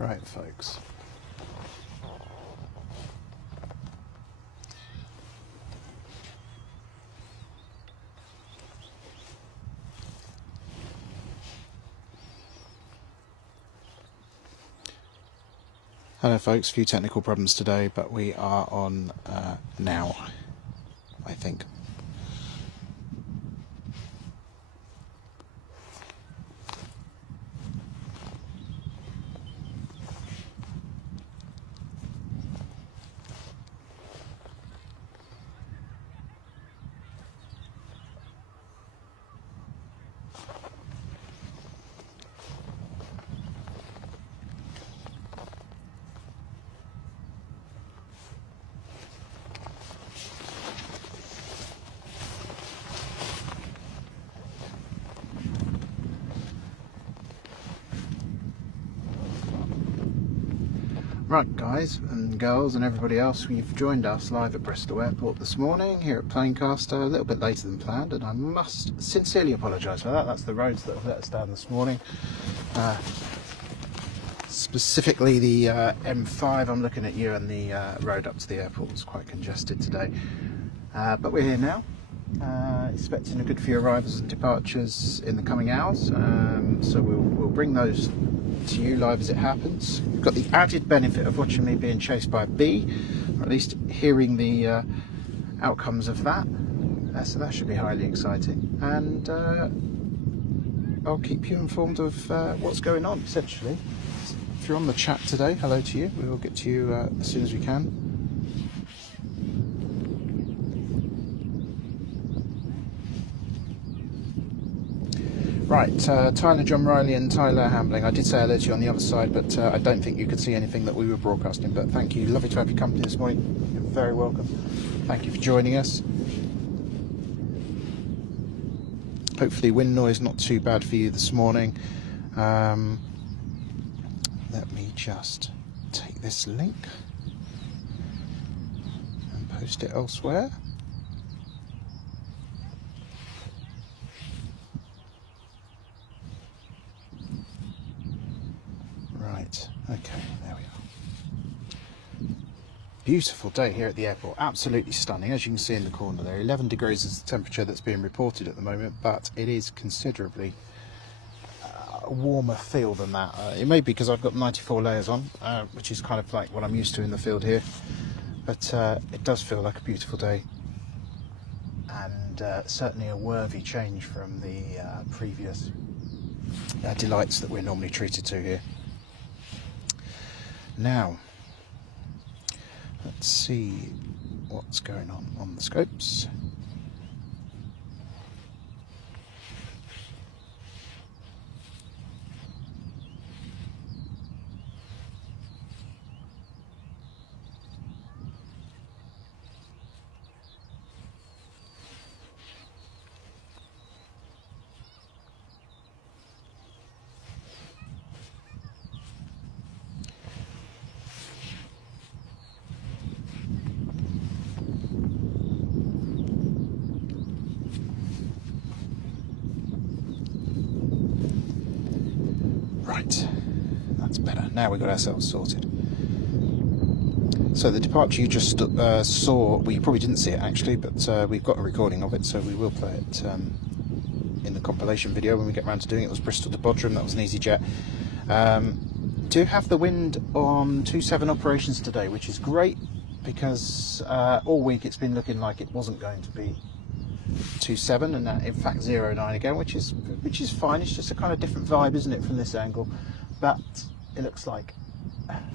Right, folks. Hello folks, a few technical problems today, but we are on now, I think. Right guys and girls and everybody else, you've joined us live at Bristol Airport this morning here at Planecaster, a little bit later than planned, and I must sincerely apologise for that. That's the roads that have let us down this morning. Specifically the M5, I'm looking at you, and the road up to the airport was quite congested today. But we're here now, expecting a good few arrivals and departures in the coming hours, so we'll bring those to you live as it happens. You've got the added benefit of watching me being chased by a bee, or at least hearing the outcomes of that, so that should be highly exciting, and I'll keep you informed of what's going on, essentially. If you're on the chat today, hello to you. We will get to you as soon as we can. Right, Tyler, John Riley and Tyler Hambling. I did say hello to you on the other side, but I don't think you could see anything that we were broadcasting, but thank you. Lovely to have your company this morning. You're very welcome. Thank you for joining us. Hopefully wind noise not too bad for you this morning. Let me just take this link and post it elsewhere. Okay, there we are. Beautiful day here at the airport, absolutely stunning. As you can see in the corner there, 11 degrees is the temperature that's being reported at the moment, but it is considerably a warmer feel than that. It may be because I've got 94 layers on, which is kind of like what I'm used to in the field here, but it does feel like a beautiful day, and certainly a worthy change from the previous delights that we're normally treated to here. Now, let's see what's going on the scopes. Right, that's better. Now we've got ourselves sorted. So the departure you just saw, well, you probably didn't see it actually, but we've got a recording of it, so we will play it in the compilation video when we get around to doing it. It was Bristol to Bodrum, that was an EasyJet. Do have the wind on 27 operations today, which is great, because all week it's been looking like it wasn't going to be 27, and in fact 09 again, which is fine. It's just a kind of different vibe, isn't it, from this angle? But it looks like,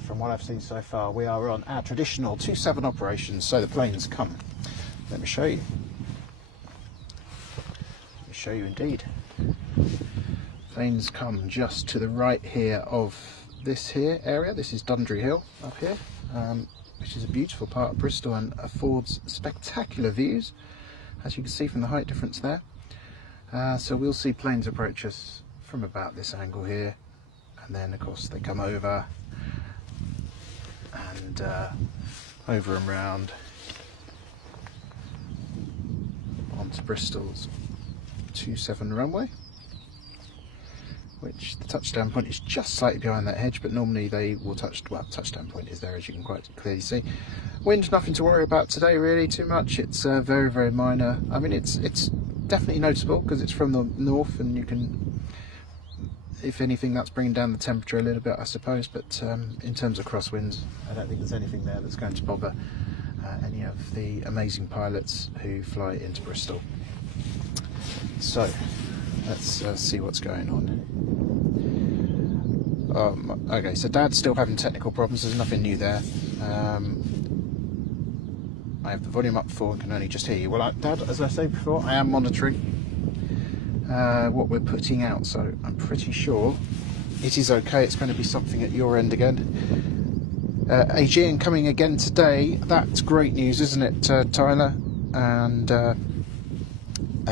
from what I've seen so far, we are on our traditional 27 operations. So the planes come. Let me show you. Let me show you indeed. Planes come just to the right here of this here area. This is Dundry Hill up here, which is a beautiful part of Bristol and affords spectacular views, as you can see from the height difference there. So we'll see planes approach us from about this angle here, and then of course they come over and over and round onto Bristol's 27 runway, which the touchdown point is just slightly behind that hedge, but normally they will touchdown point is there, as you can quite clearly see. Wind, nothing to worry about today really too much. It's very, very minor. I mean, it's definitely noticeable because it's from the north, and you can, if anything, that's bringing down the temperature a little bit, I suppose. But in terms of crosswinds, I don't think there's anything there that's going to bother any of the amazing pilots who fly into Bristol. So let's see what's going on. Okay, so Dad's still having technical problems. There's nothing new there. I have the volume up full and can only just hear you. Well, Dad, as I said before, I am monitoring what we're putting out, so I'm pretty sure it is okay. It's going to be something at your end again. Aegean coming again today. That's great news, isn't it, Tyler and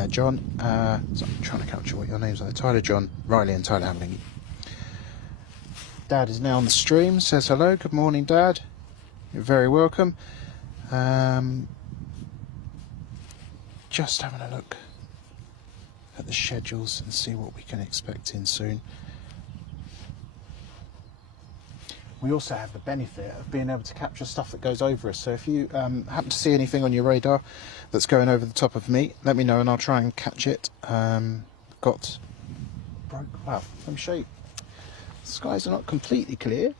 John? So I'm trying to capture what your names are. Tyler, John, Riley and Tyler Hamling. Dad is now on the stream, says hello. Good morning, Dad. You're very welcome. Just having a look at the schedules and see what we can expect in soon. We also have the benefit of being able to capture stuff that goes over us, so if you happen to see anything on your radar that's going over the top of me, let me know and I'll try and catch it. Wow, let me show you. The skies are not completely clear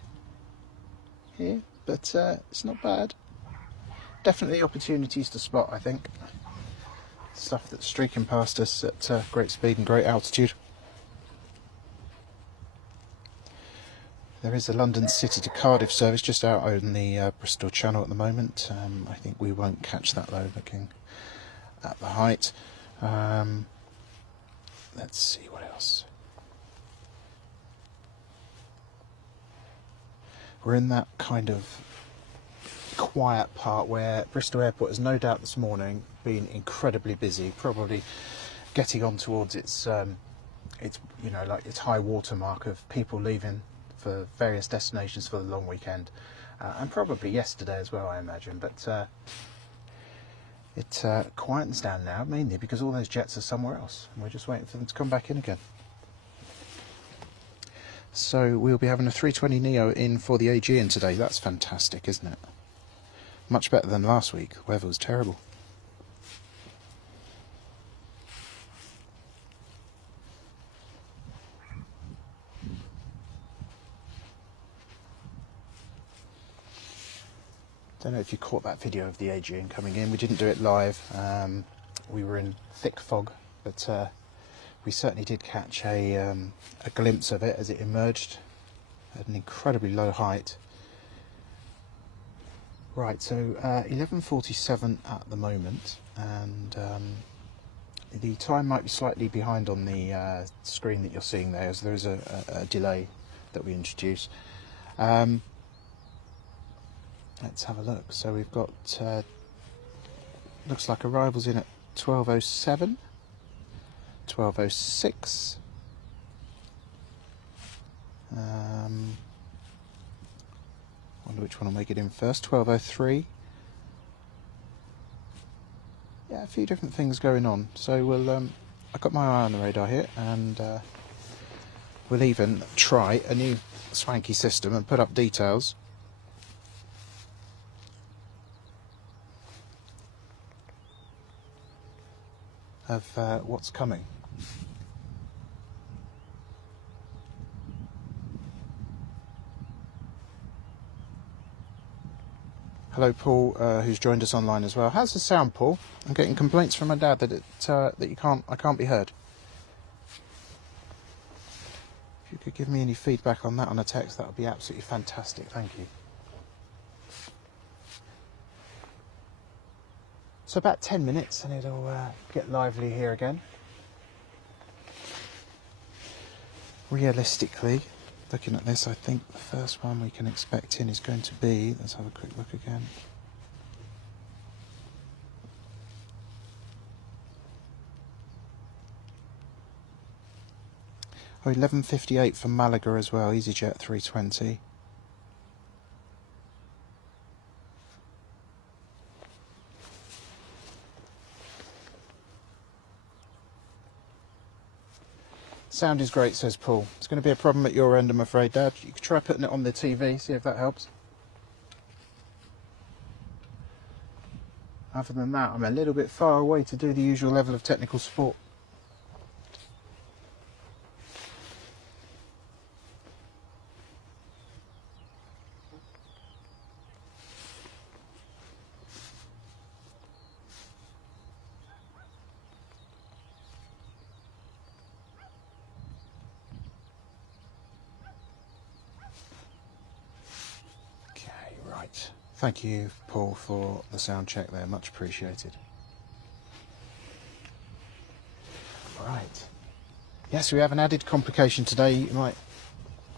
here, but it's not bad. Definitely opportunities to spot, I think. Stuff that's streaking past us at great speed and great altitude. There is a London City to Cardiff service just out on the Bristol Channel at the moment. I think we won't catch that though, looking at the height. Let's see what else. We're in that kind of quiet part where Bristol Airport has no doubt this morning been incredibly busy, probably getting on towards its you know, like its high water mark of people leaving for various destinations for the long weekend, and probably yesterday as well, I imagine. But it quietens down now, mainly because all those jets are somewhere else and we're just waiting for them to come back in again. So we'll be having a 320 Neo in for the Aegean today. That's fantastic, isn't it? Much better than last week. The weather was terrible. Don't know if you caught that video of the Aegean coming in. We didn't do it live. We were in thick fog, but we certainly did catch a glimpse of it as it emerged at an incredibly low height. Right, so 11:47 at the moment, and the time might be slightly behind on the screen that you're seeing there, as there is a delay that we introduce. Let's have a look. So we've got, looks like arrivals in at 12:07, 12:06. Wonder which one will make it in first. 12:03. Yeah, a few different things going on. So we'll. I've got my eye on the radar here, and we'll even try a new swanky system and put up details of what's coming. Hello, Paul, who's joined us online as well. How's the sound, Paul? I'm getting complaints from my dad that I can't be heard. If you could give me any feedback on that on a text, that would be absolutely fantastic. Thank you. So about 10 minutes and it'll get lively here again. Realistically, looking at this, I think the first one we can expect in is going to be, let's have a quick look again. Oh, 11:58 for Malaga as well, EasyJet 320. Sound is great, says Paul. It's going to be a problem at your end, I'm afraid, Dad. You could try putting it on the TV, see if that helps. Other than that, I'm a little bit far away to do the usual level of technical support. Thank you, Paul, for the sound check there. Much appreciated. Right. Yes, we have an added complication today. You might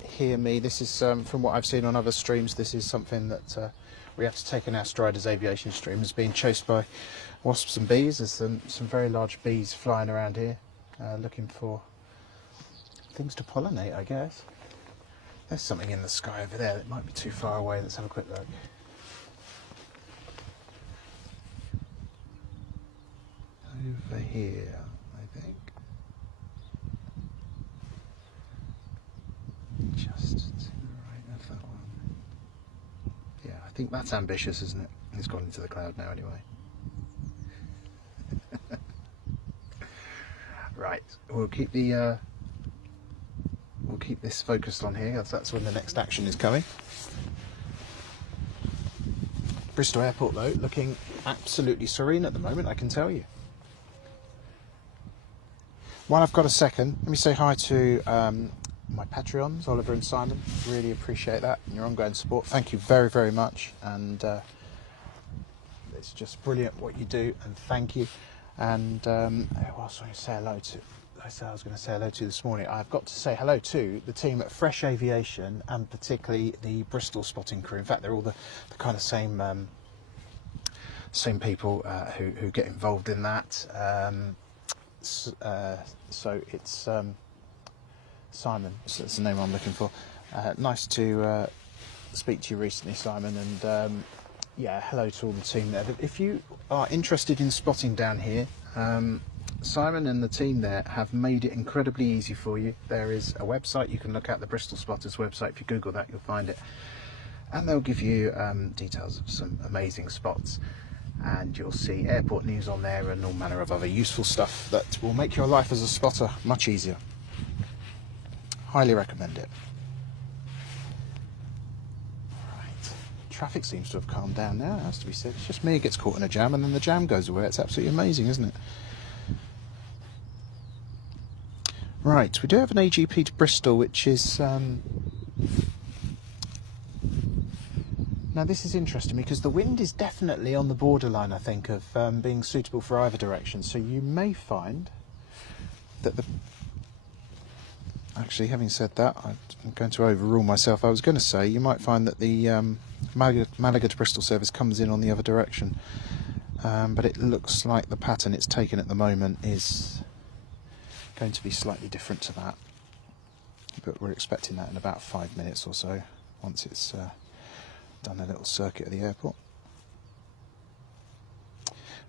hear me. This is, from what I've seen on other streams, this is something that we have to take in our stride as aviation streamers, being chased by wasps and bees. There's some very large bees flying around here, looking for things to pollinate, I guess. There's something in the sky over there that might be too far away. Let's have a quick look. Over here, I think. Just to the right of that one. Yeah, I think that's ambitious, isn't it? It's gone into the cloud now anyway. Right, we'll keep this focused on here, as that's when the next action is coming. Bristol Airport, though, looking absolutely serene at the moment, I can tell you. While I've got a second, let me say hi to my Patreons, Oliver and Simon. Really appreciate that and your ongoing support. Thank you very, very much. And it's just brilliant what you do, and thank you. And who else am I going to say hello to? I said I was going to say hello to this morning. I've got to say hello to the team at Fresh Aviation, and particularly the Bristol spotting crew. In fact, they're all the kind of same people who get involved in that. So it's Simon, so that's the name I'm looking for. Nice to speak to you recently, Simon, and yeah, hello to all the team there. If you are interested in spotting down here, Simon and the team there have made it incredibly easy for you. There is a website you can look at, the Bristol Spotters website. If you Google that, you'll find it, and they'll give you details of some amazing spots. And you'll see airport news on there and all manner of other useful stuff that will make your life as a spotter much easier. Highly recommend it. Right. Traffic seems to have calmed down now, it has to be said. It's just me who gets caught in a jam, and then the jam goes away. It's absolutely amazing, isn't it? Right, we do have an AGP to Bristol, which is... Now this is interesting because the wind is definitely on the borderline, I think, of being suitable for either direction. So you may find that Actually, having said that, I'm going to overrule myself. I was going to say you might find that the Malaga to Bristol service comes in on the other direction. But it looks like the pattern it's taken at the moment is going to be slightly different to that. But we're expecting that in about 5 minutes or so, once it's done a little circuit of the airport.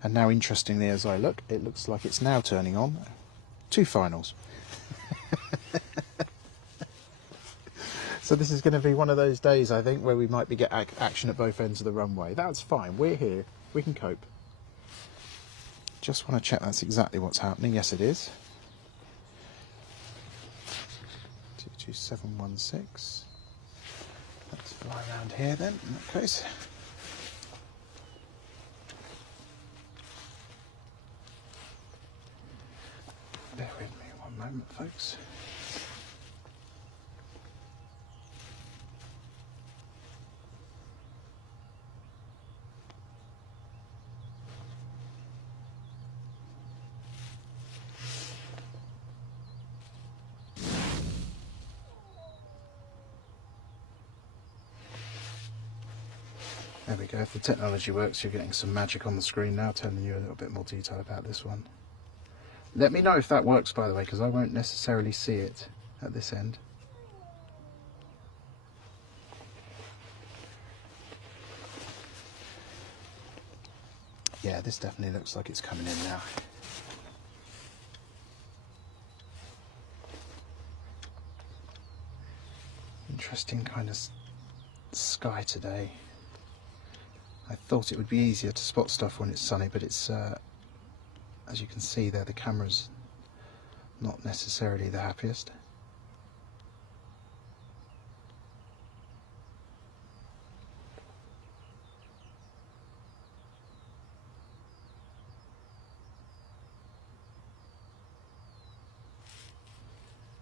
And now, interestingly, as I look, it looks like it's now turning on 2 finals. So this is going to be one of those days, I think, where we might be get action at both ends of the runway. That's fine. We're here. We can cope. Just want to check that's exactly what's happening. Yes, it is. 22716. Let's fly around here then, in that case. Bear with me one moment, folks. There we go. If the technology works, you're getting some magic on the screen now, telling you a little bit more detail about this one. Let me know if that works, by the way, because I won't necessarily see it at this end. Yeah, this definitely looks like it's coming in now. interesting kind of sky today. I thought it would be easier to spot stuff when it's sunny, but it's, as you can see there, the camera's not necessarily the happiest.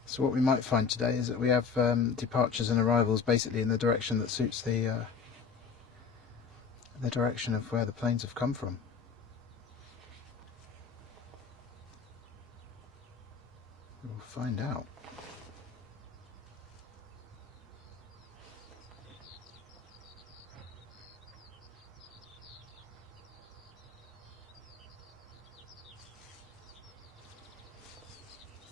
So what we might find today is that we have departures and arrivals basically in the direction that suits the direction of where the planes have come from. We'll find out.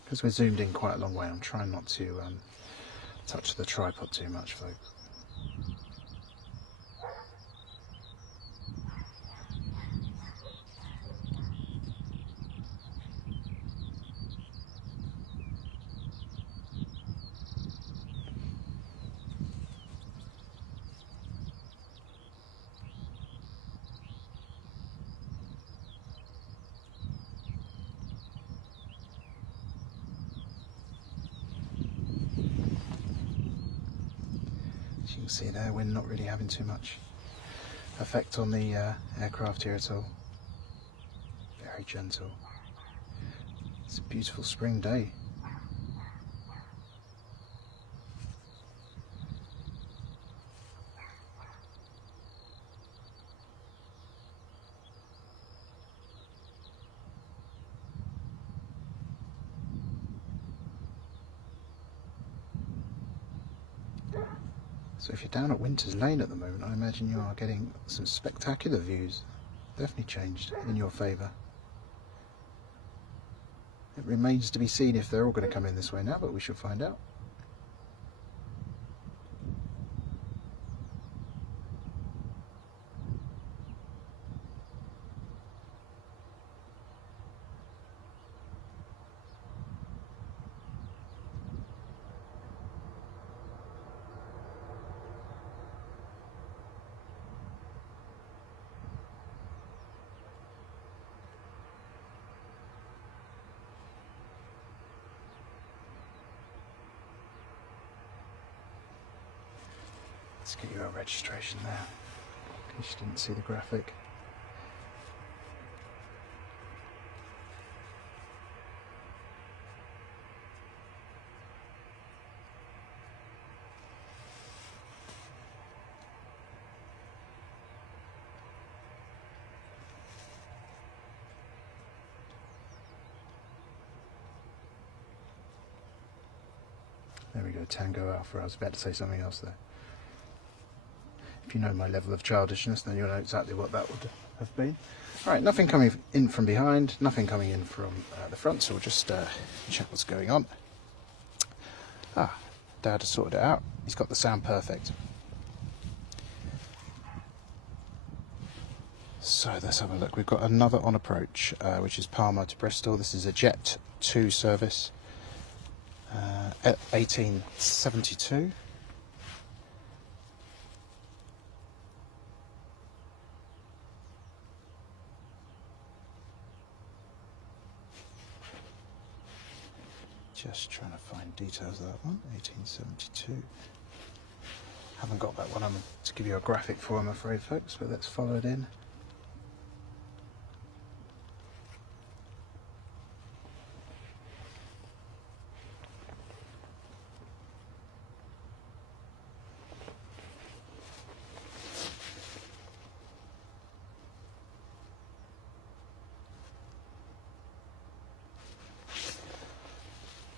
Because we're zoomed in quite a long way, I'm trying not to touch the tripod too much, folks. You can see there, we're not really having too much effect on the aircraft here at all. Very gentle. It's a beautiful spring day. So if you're down at Winter's Lane at the moment, I imagine you are getting some spectacular views. Definitely changed in your favour. It remains to be seen if they're all going to come in this way now, but we shall find out. Let's get your registration there, in case you didn't see the graphic. There we go, Tango Alpha. I was about to say something else there. If you know my level of childishness, then you'll know exactly what that would have been. Alright, nothing coming in from behind, nothing coming in from the front, so we'll just check what's going on. Ah, Dad has sorted it out. He's got the sound perfect. So let's have a look. We've got another on approach, which is Palma to Bristol. This is a Jet 2 service, 1872. Just trying to find details of that one, 1872. Haven't got that one to give you a graphic for, I'm afraid, folks, but let's follow it in.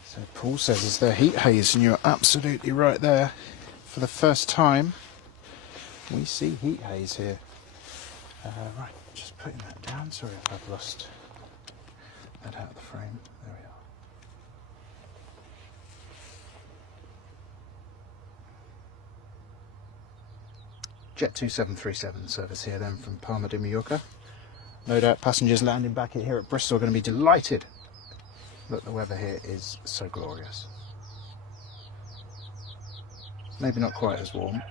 So Paul says, is there heat haze? And you're absolutely right there. For the first time, we see heat haze here. Right, just putting that down. Sorry if I've lost that out of the frame. There we are. Jet 2737 service here then from Palma de Mallorca. No doubt passengers landing back here at Bristol are going to be delighted that the weather here is so glorious. Maybe not quite as warm.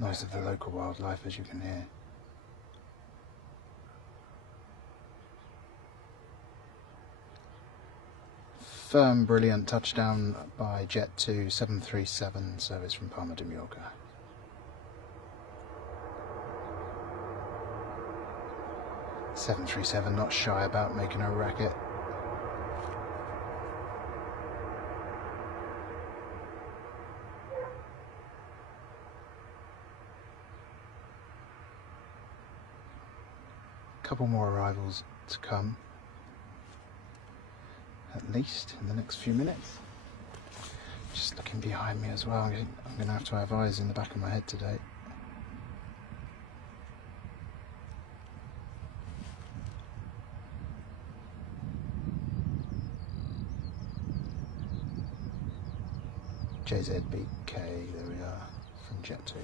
Noise of the local wildlife, as you can hear. Firm, brilliant touchdown by Jet 2 737 service from Palma de Mallorca. (737) not shy about making a racket. Couple more arrivals to come, at least in the next few minutes. Just looking behind me as well. I'm going to have eyes in the back of my head today. JZBK, there we are, from Jet 2.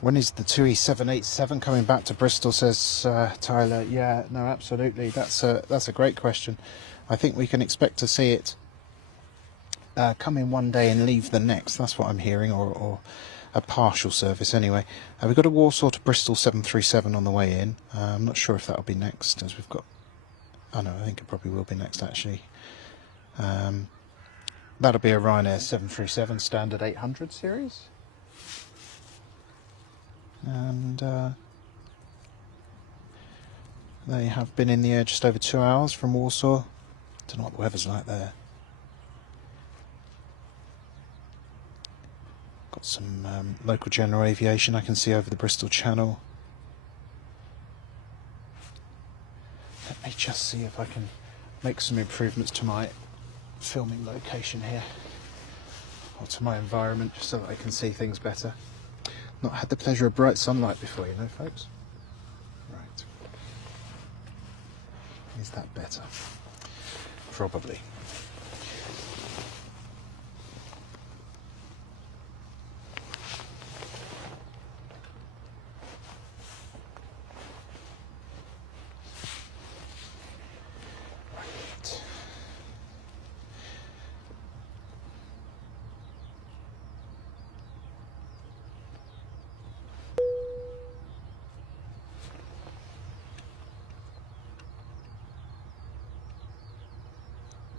When is the Tui 787 coming back to Bristol, says Tyler. Yeah, no, absolutely. That's a great question. I think we can expect to see it come in one day and leave the next. That's what I'm hearing, or a partial service anyway. We've got a Warsaw to Bristol 737 on the way in. I'm not sure if that'll be next, as we've got... Oh no, I think it probably will be next, actually. That'll be a Ryanair 737 standard 800 series. And they have been in the air just over 2 hours from Warsaw. Don't know what the weather's like there. Got some local general aviation I can see over the Bristol Channel. Let me just see if I can make some improvements to my filming location here, or to my environment, just so that I can see things better. Not had the pleasure of bright sunlight before, you know, folks. Right. Is that better? Probably.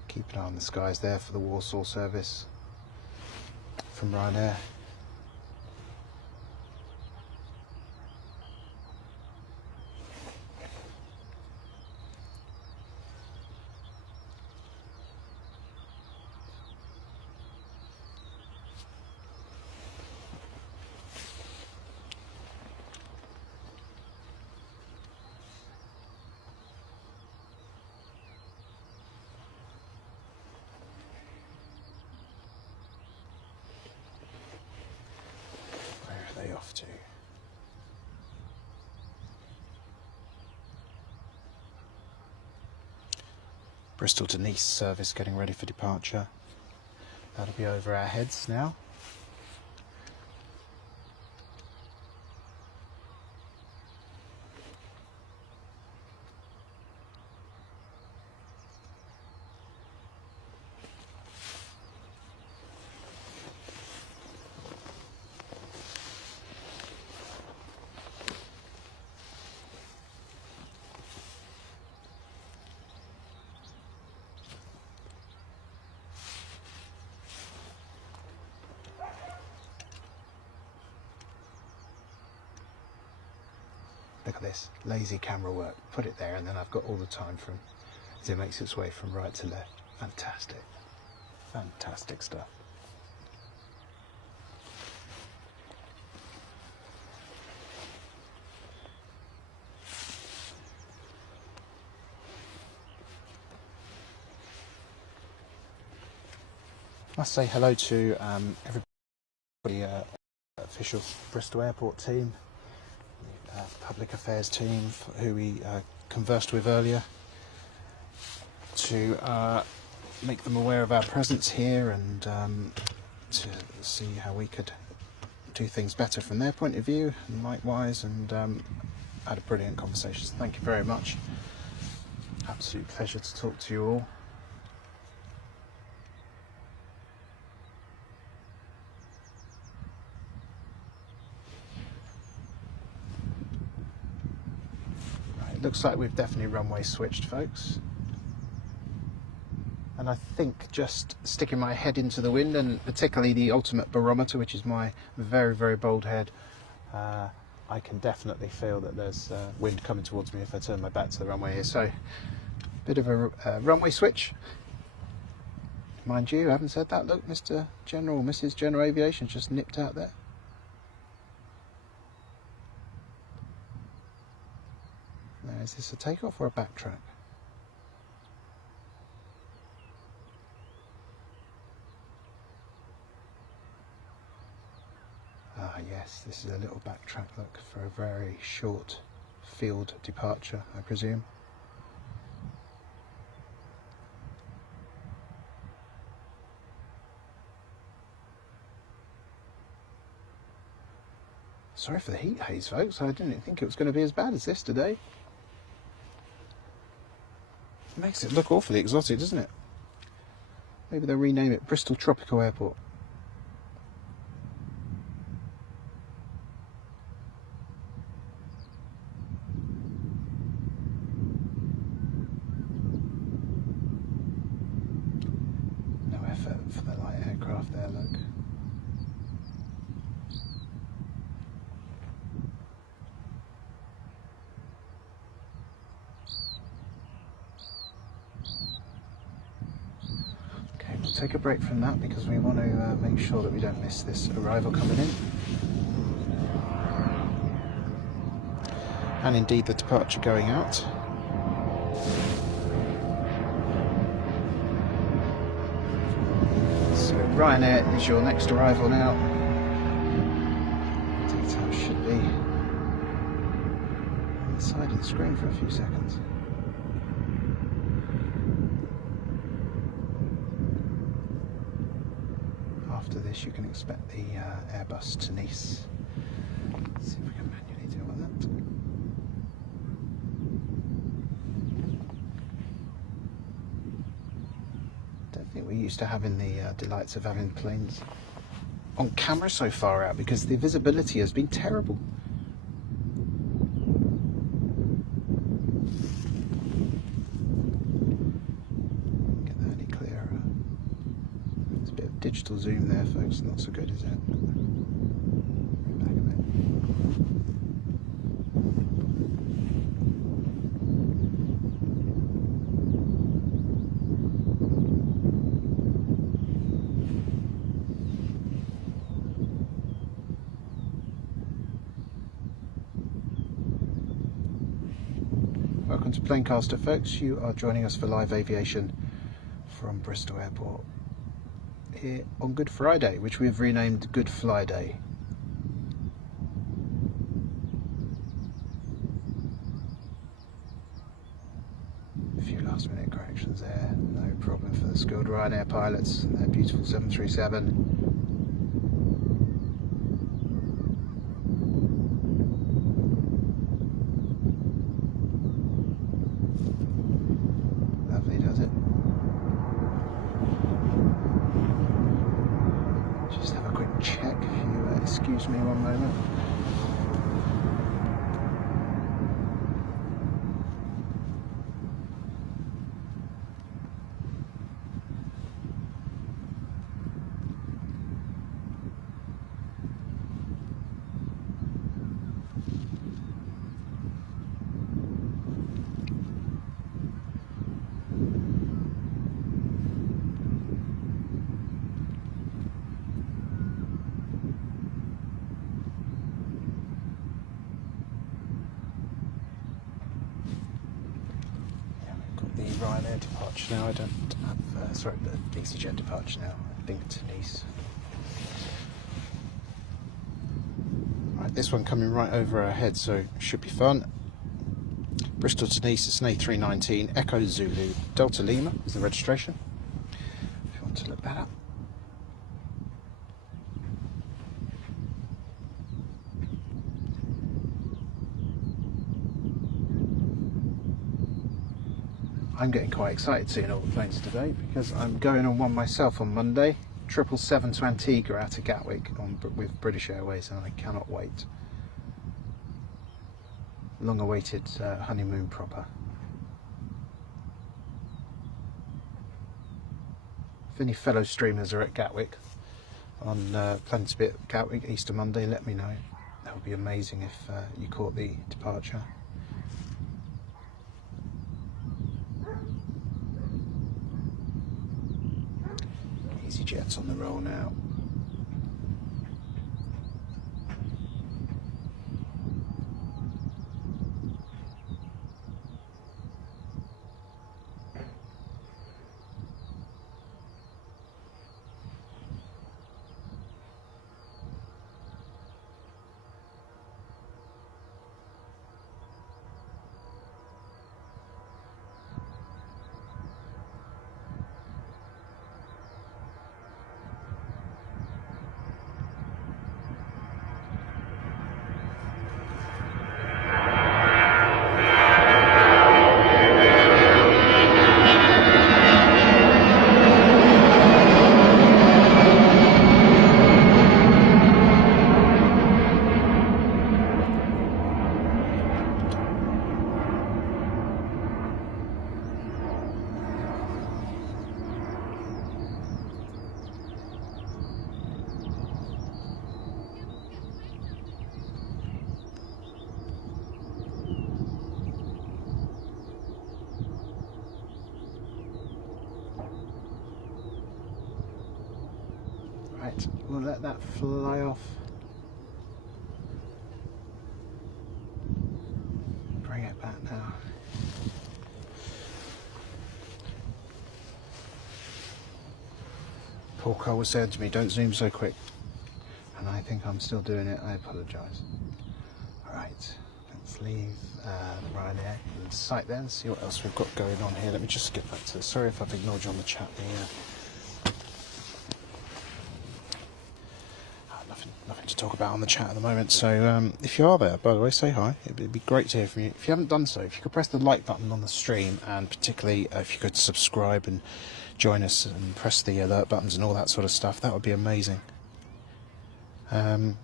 Keep an eye on the skies there for the Warsaw service from Ryanair. Off to Bristol to Nice service getting ready for departure. That'll be over our heads now. Look at this, lazy camera work. Put it there and then I've got all the time from as it makes its way from right to left. Fantastic. Fantastic stuff. Must say hello to everybody, official Bristol Airport team, the public affairs team who we conversed with earlier, to make them aware of our presence here and to see how we could do things better from their point of view, and likewise, and had a brilliant conversation. So thank you very much. Absolute pleasure to talk to you all. Right, it looks like we've definitely runway switched, folks. And I think just sticking my head into the wind, and particularly the ultimate barometer, which is my very, very bold head, I can definitely feel that there's wind coming towards me if I turn my back to the runway here. So, bit of a runway switch. Mind you, I haven't said that. Look, Mr. General, Mrs. General Aviation just nipped out there. Now, is this a takeoff or a backtrack? Ah yes, this is a little backtrack, look, for a very short field departure, I presume. Sorry for the heat haze, folks. I didn't think it was going to be as bad as this today. It makes it look awfully exotic, doesn't it? Maybe they'll rename it Bristol Tropical Airport. For the light aircraft there, look. Okay, we'll take a break from that because we want to make sure that we don't miss this arrival coming in. And indeed the departure going out. Ryanair is your next arrival now. Details should be on the side of the screen for a few seconds. After this you can expect the Airbus to Nice. Let's see if we can manually deal with that. I think we're used to having the delights of having planes on camera so far out because the visibility has been terrible. Get that any clearer. There's a bit of digital zoom there, folks. Not so good, is it? Bring back a bit. Welcome to Planecaster, folks. You are joining us for live aviation from Bristol Airport here on Good Friday, which we've renamed Good Fly Day. A few last minute corrections there, no problem for the skilled Ryanair pilots and their beautiful 737. Does it? Just have a quick check if you excuse me one moment. Ryanair departure now. I don't have, sorry, the EasyJet departure now. heading to Nice. Right, this one coming right over our head, so should be fun. Bristol to Nice, it's an A319 Echo Zulu Delta Lima is the registration, if you want to look that up. I'm getting quite excited seeing all the planes today because I'm going on one myself on Monday, 777 to Antigua out of Gatwick with British Airways, and I cannot wait. Long awaited honeymoon proper. If any fellow streamers are at Gatwick on planning to be at Gatwick Easter Monday, let me know. That would be amazing if you caught the departure. EasyJet's on the roll now. Right, we'll let that fly off. Bring it back now. Paul Cole was saying to me, don't zoom so quick. And I think I'm still doing it, I apologise. Alright, let's leave the Ryanair in sight then, see what else we've got going on here. Let me just get back to, sorry if I've ignored you on the chat here. Nothing to talk about on the chat at the moment, so if you are there, by the way, say hi. It'd be great to hear from you. If you haven't done so, if you could press the like button on the stream, and particularly if you could subscribe and join us and press the alert buttons and all that sort of stuff, that would be amazing. Looking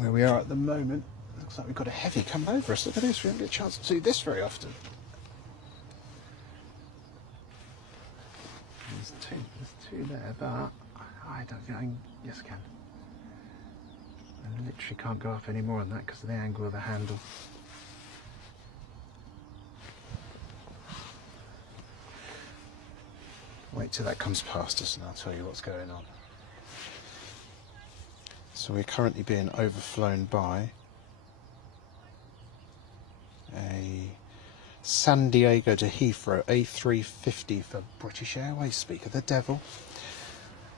where we are at the moment, looks like we've got a heavy coming over us. Look at this, we don't get a chance to do this very often. There's two there, but I don't think I can. Yes, I can. I literally can't go up any more than that because of the angle of the handle. Wait till that comes past us and I'll tell you what's going on. So we're currently being overflown by a San Diego to Heathrow A350 for British Airways. Speak of the devil.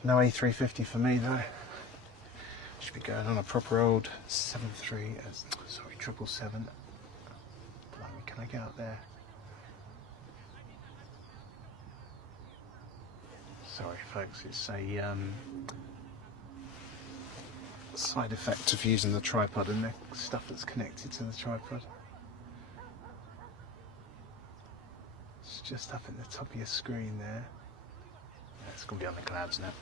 No A350 for me though. Should be going on a proper old 777. Blimey, can I get out there? Sorry folks, it's a side effect of using the tripod and the stuff that's connected to the tripod. It's just up at the top of your screen there. Yeah, it's going to be on the clouds now.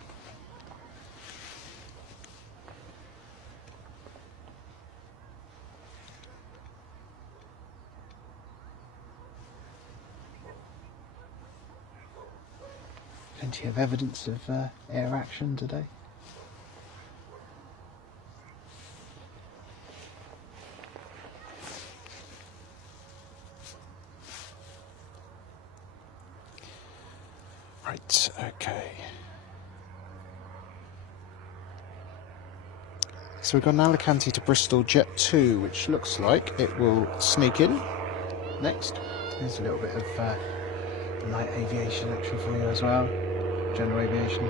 Plenty of evidence of air action today. Right, okay. So we've got an Alicante to Bristol Jet 2, which looks like it will sneak in next. There's a little bit of Night aviation action for you as well. General aviation.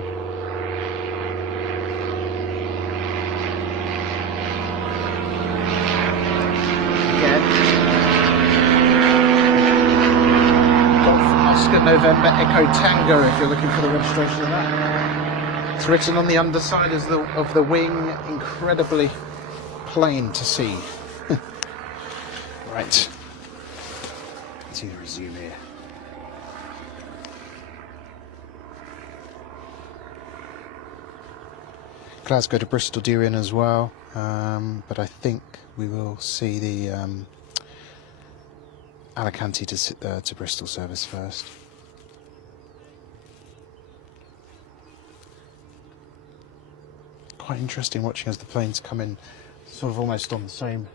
Again. Golf Oscar November Echo Tango if you're looking for the registration of that. It's written on the underside of the wing, incredibly plain to see. Right. Let's see the resume here. Glasgow to Bristol due in as well, but I think we will see the Alicante to Bristol service first. Quite interesting watching as the planes come in sort of almost on the same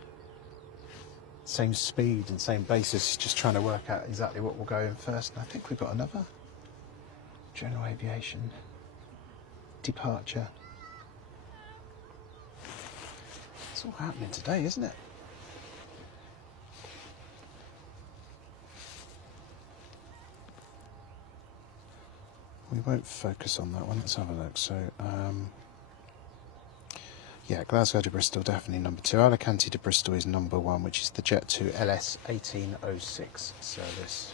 speed and same basis, just trying to work out exactly what will go in first. And I think we've got another general aviation departure. It's all happening today, isn't it? We won't focus on that one. Let's have a look. So, yeah, Glasgow to Bristol, definitely number 2. Alicante to Bristol is number 1, which is the Jet 2 LS 1806 service.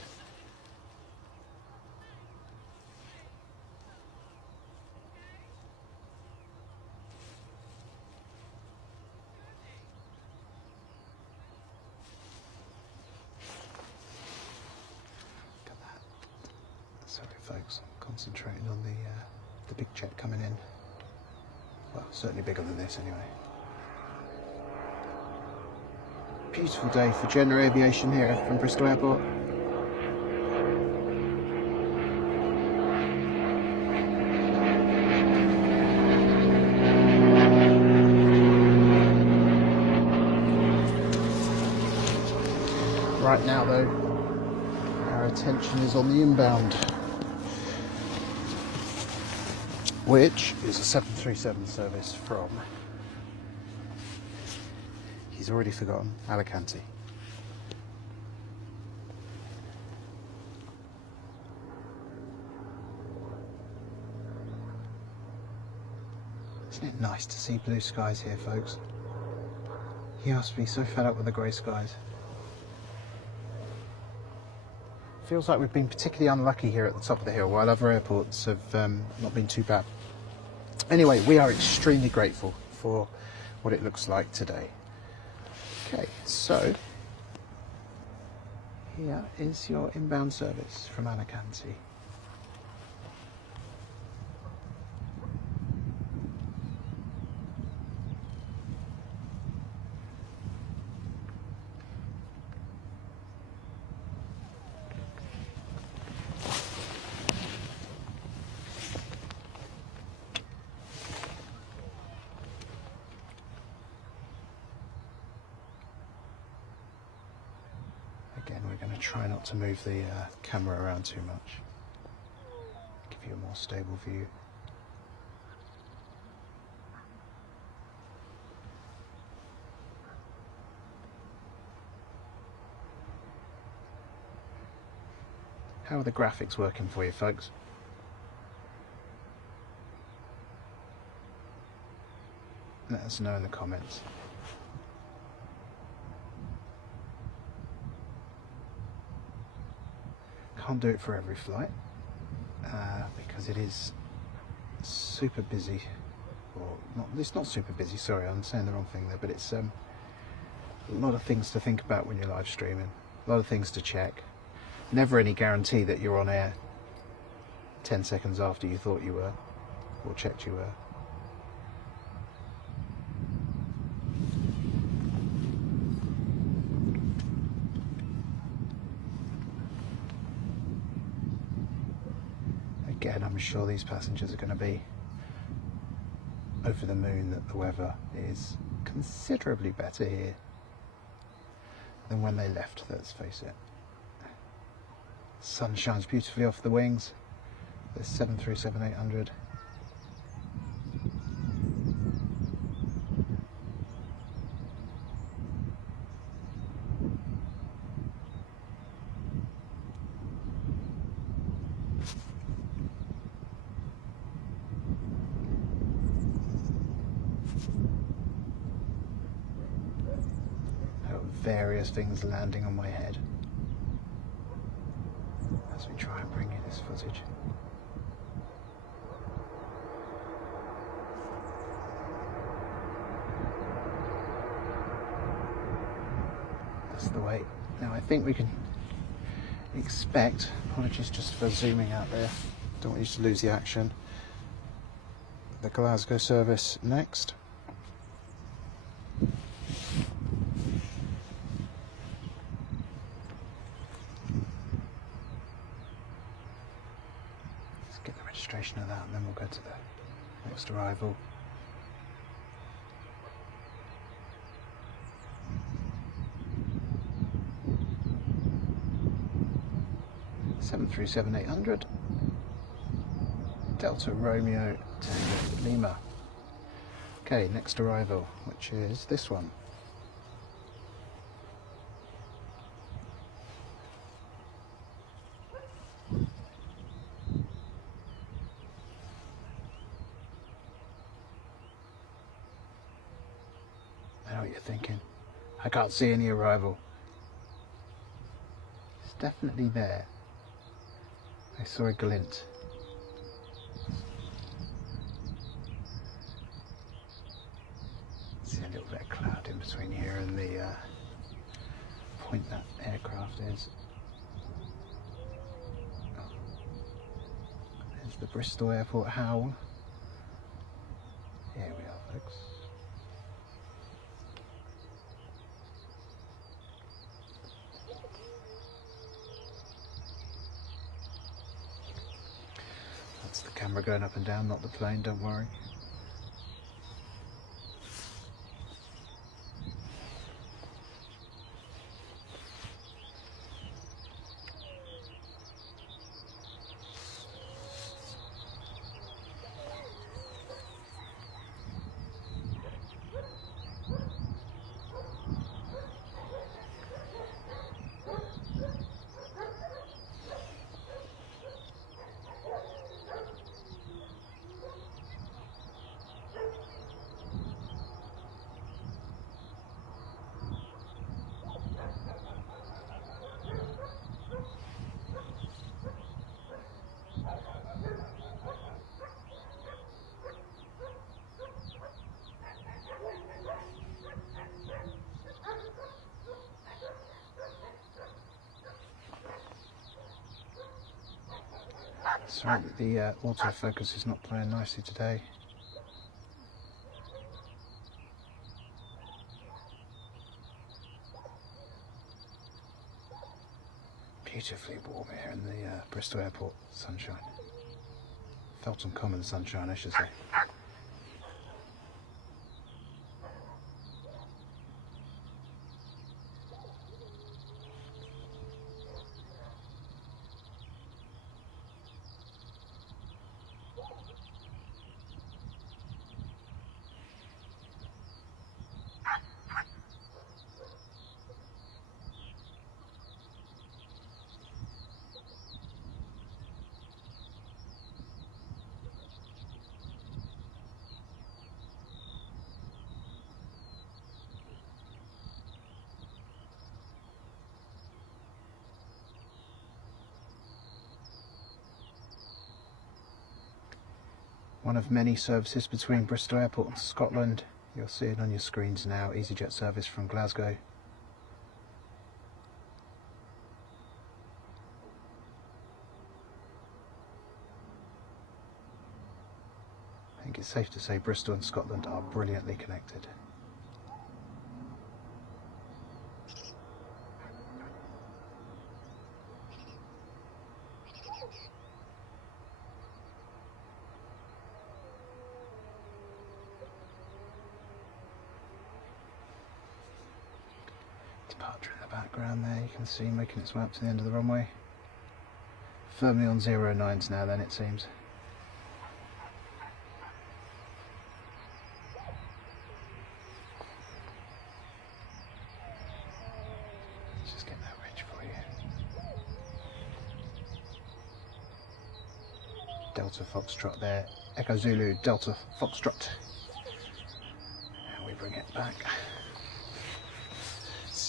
Sorry folks, I'm concentrating on the big jet coming in. Well, certainly bigger than this anyway. Beautiful day for general aviation here from Bristol Airport. Right now though, our attention is on the inbound, which is a 737 service from, he's already forgotten, Alicante. Isn't it nice to see blue skies here, folks? You must be so fed up with the grey skies. Feels like we've been particularly unlucky here at the top of the hill, while other airports have not been too bad. Anyway, we are extremely grateful for what it looks like today. Okay, so here is your inbound service from Alicante. Again, we're going to try not to move the camera around too much. Give you a more stable view. How are the graphics working for you, folks? Let us know in the comments. Can't do it for every flight because it is super busy, or not, it's not super busy, sorry, I'm saying the wrong thing there, but it's a lot of things to think about when you're live streaming, a lot of things to check, never any guarantee that you're on air 10 seconds after you thought you were or checked you were. Again, I'm sure these passengers are going to be over the moon that the weather is considerably better here than when they left, let's face it. Sun shines beautifully off the wings. The 737-800. various things landing on my head as we try and bring you this footage. That's the way. Now I think we can expect, apologies just for zooming out there, don't want you to lose the action, the Glasgow service next. Let's get the registration of that and then we'll go to the next arrival. Seven 737-800 Delta Romeo Tango Lima. Okay, next arrival, which is this one. I know what you're thinking. I can't see any arrival. It's definitely there. I saw a glint. See a little bit of cloud in between here and the point that aircraft is. There's the Bristol airport howl. Here we are, folks. That's the camera going up and down, not the plane, don't worry. Sorry that the autofocus is not playing nicely today. Beautifully warm here in the Bristol airport sunshine. Felton Common sunshine, I should say. One of many services between Bristol Airport and Scotland. You'll see it on your screens now. EasyJet service from Glasgow. I think it's safe to say Bristol and Scotland are brilliantly connected. Departure in the background there, you can see making its way up to the end of the runway. Firmly on 09s now then, it seems. Let's just get that reg for you. Delta Foxtrot there, Echo Zulu, Delta Foxtrot. And we bring it back.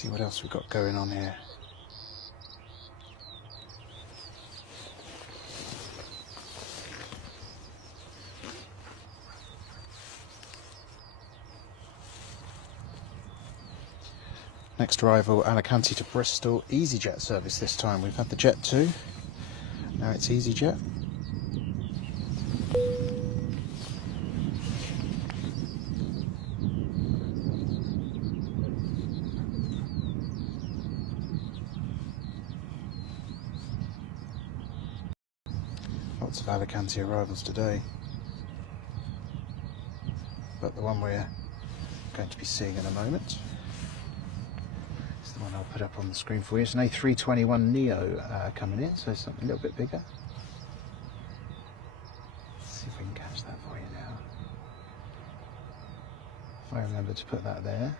see what else we've got going on here. Next arrival, Alicante to Bristol, EasyJet service this time. We've had the Jet 2, now it's EasyJet. Lots of Alicante arrivals today, but the one we're going to be seeing in a moment, the one I'll put up on the screen for you. It's an A321 Neo coming in, so something a little bit bigger. Let's see if we can catch that for you now. If I remember to put that there.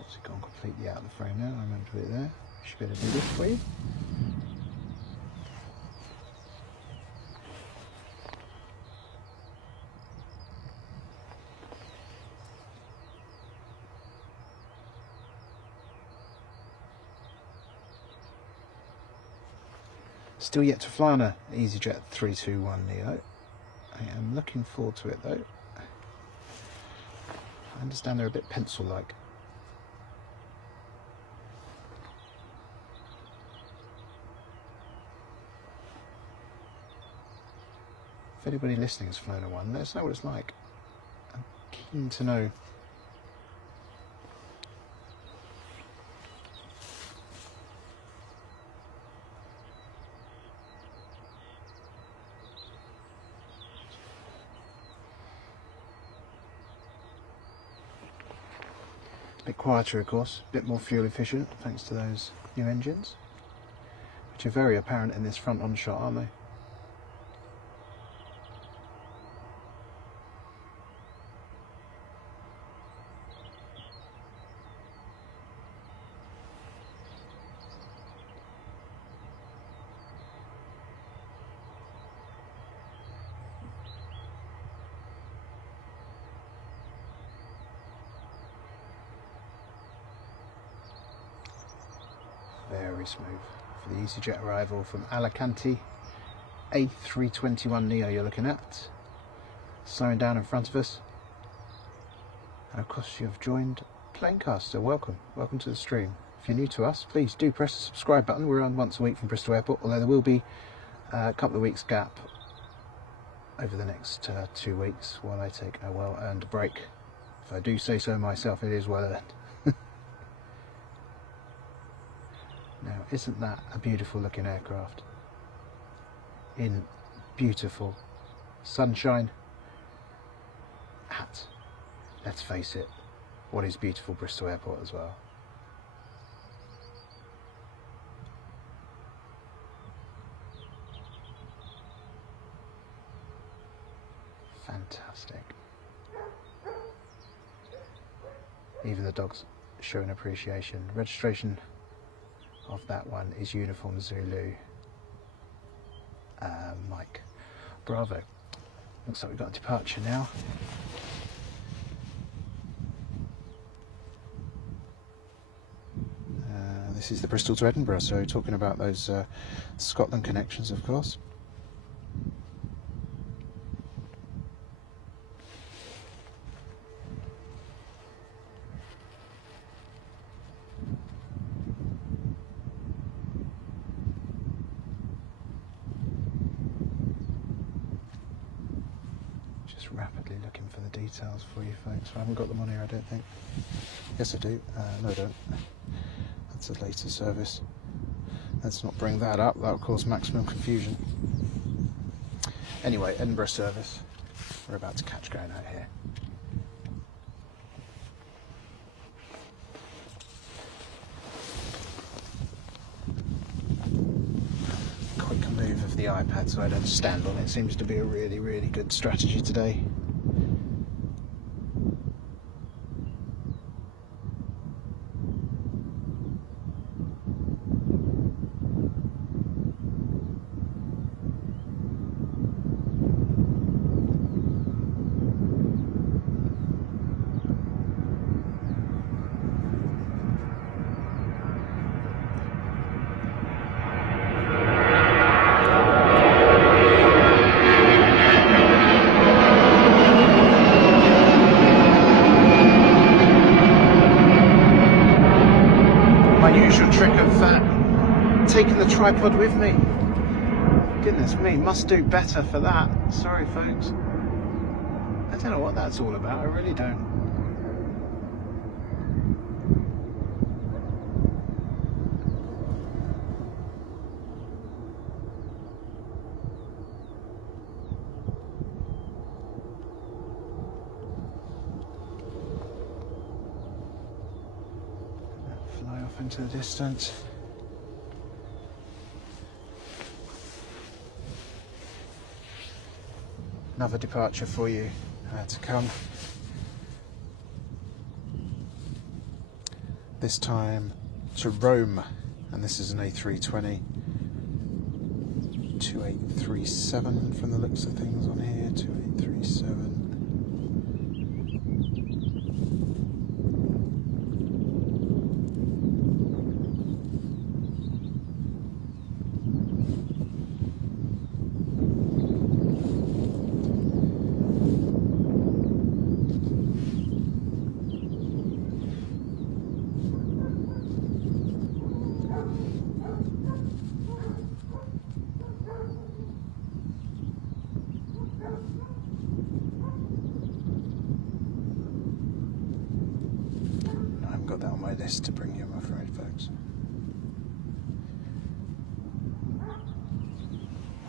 It's obviously gone completely out of the frame now. I remember to put it there. Should be able to do this for you. Still yet to fly on a EasyJet A321 Neo. I am looking forward to it though. I understand they're a bit pencil-like. If anybody listening has flown a one, let us know what it's like. I'm keen to know. A bit quieter, of course, a bit more fuel efficient thanks to those new engines, which are very apparent in this front on shot, aren't they? Very smooth for the EasyJet arrival from Alicante. A321 Neo you're looking at. Slowing down in front of us. And of course you have joined Planecaster. Welcome to the stream. If you're new to us, please do press the subscribe button. We're on once a week from Bristol Airport, although there will be a couple of weeks gap over the next 2 weeks while I take a well-earned break. If I do say so myself, it is well-earned. Now, isn't that a beautiful looking aircraft? In beautiful sunshine at, let's face it, what is beautiful Bristol Airport as well. Fantastic. Even the dogs showing appreciation. Registration of that one is Uniform Zulu Mike Bravo. Looks like we've got a departure now. This is the Bristol to Edinburgh, so talking about those Scotland connections, of course. Rapidly looking for the details for you folks. I haven't got them on here, I don't think. Yes I do. No I don't. That's a later service. Let's not bring that up, that'll cause maximum confusion. Anyway, Edinburgh service we're about to catch going out here. Quick move of the iPad so I don't stand on it seems to be a really, really good strategy today. tripod with me. Goodness me, must do better for that. Sorry folks. I don't know what that's all about, I really don't. Fly off into the distance. Another departure for you to come. This time to Rome, and this is an A320 2837 from the looks of things on here. 2837. Got that on my list to bring you, I'm afraid, folks.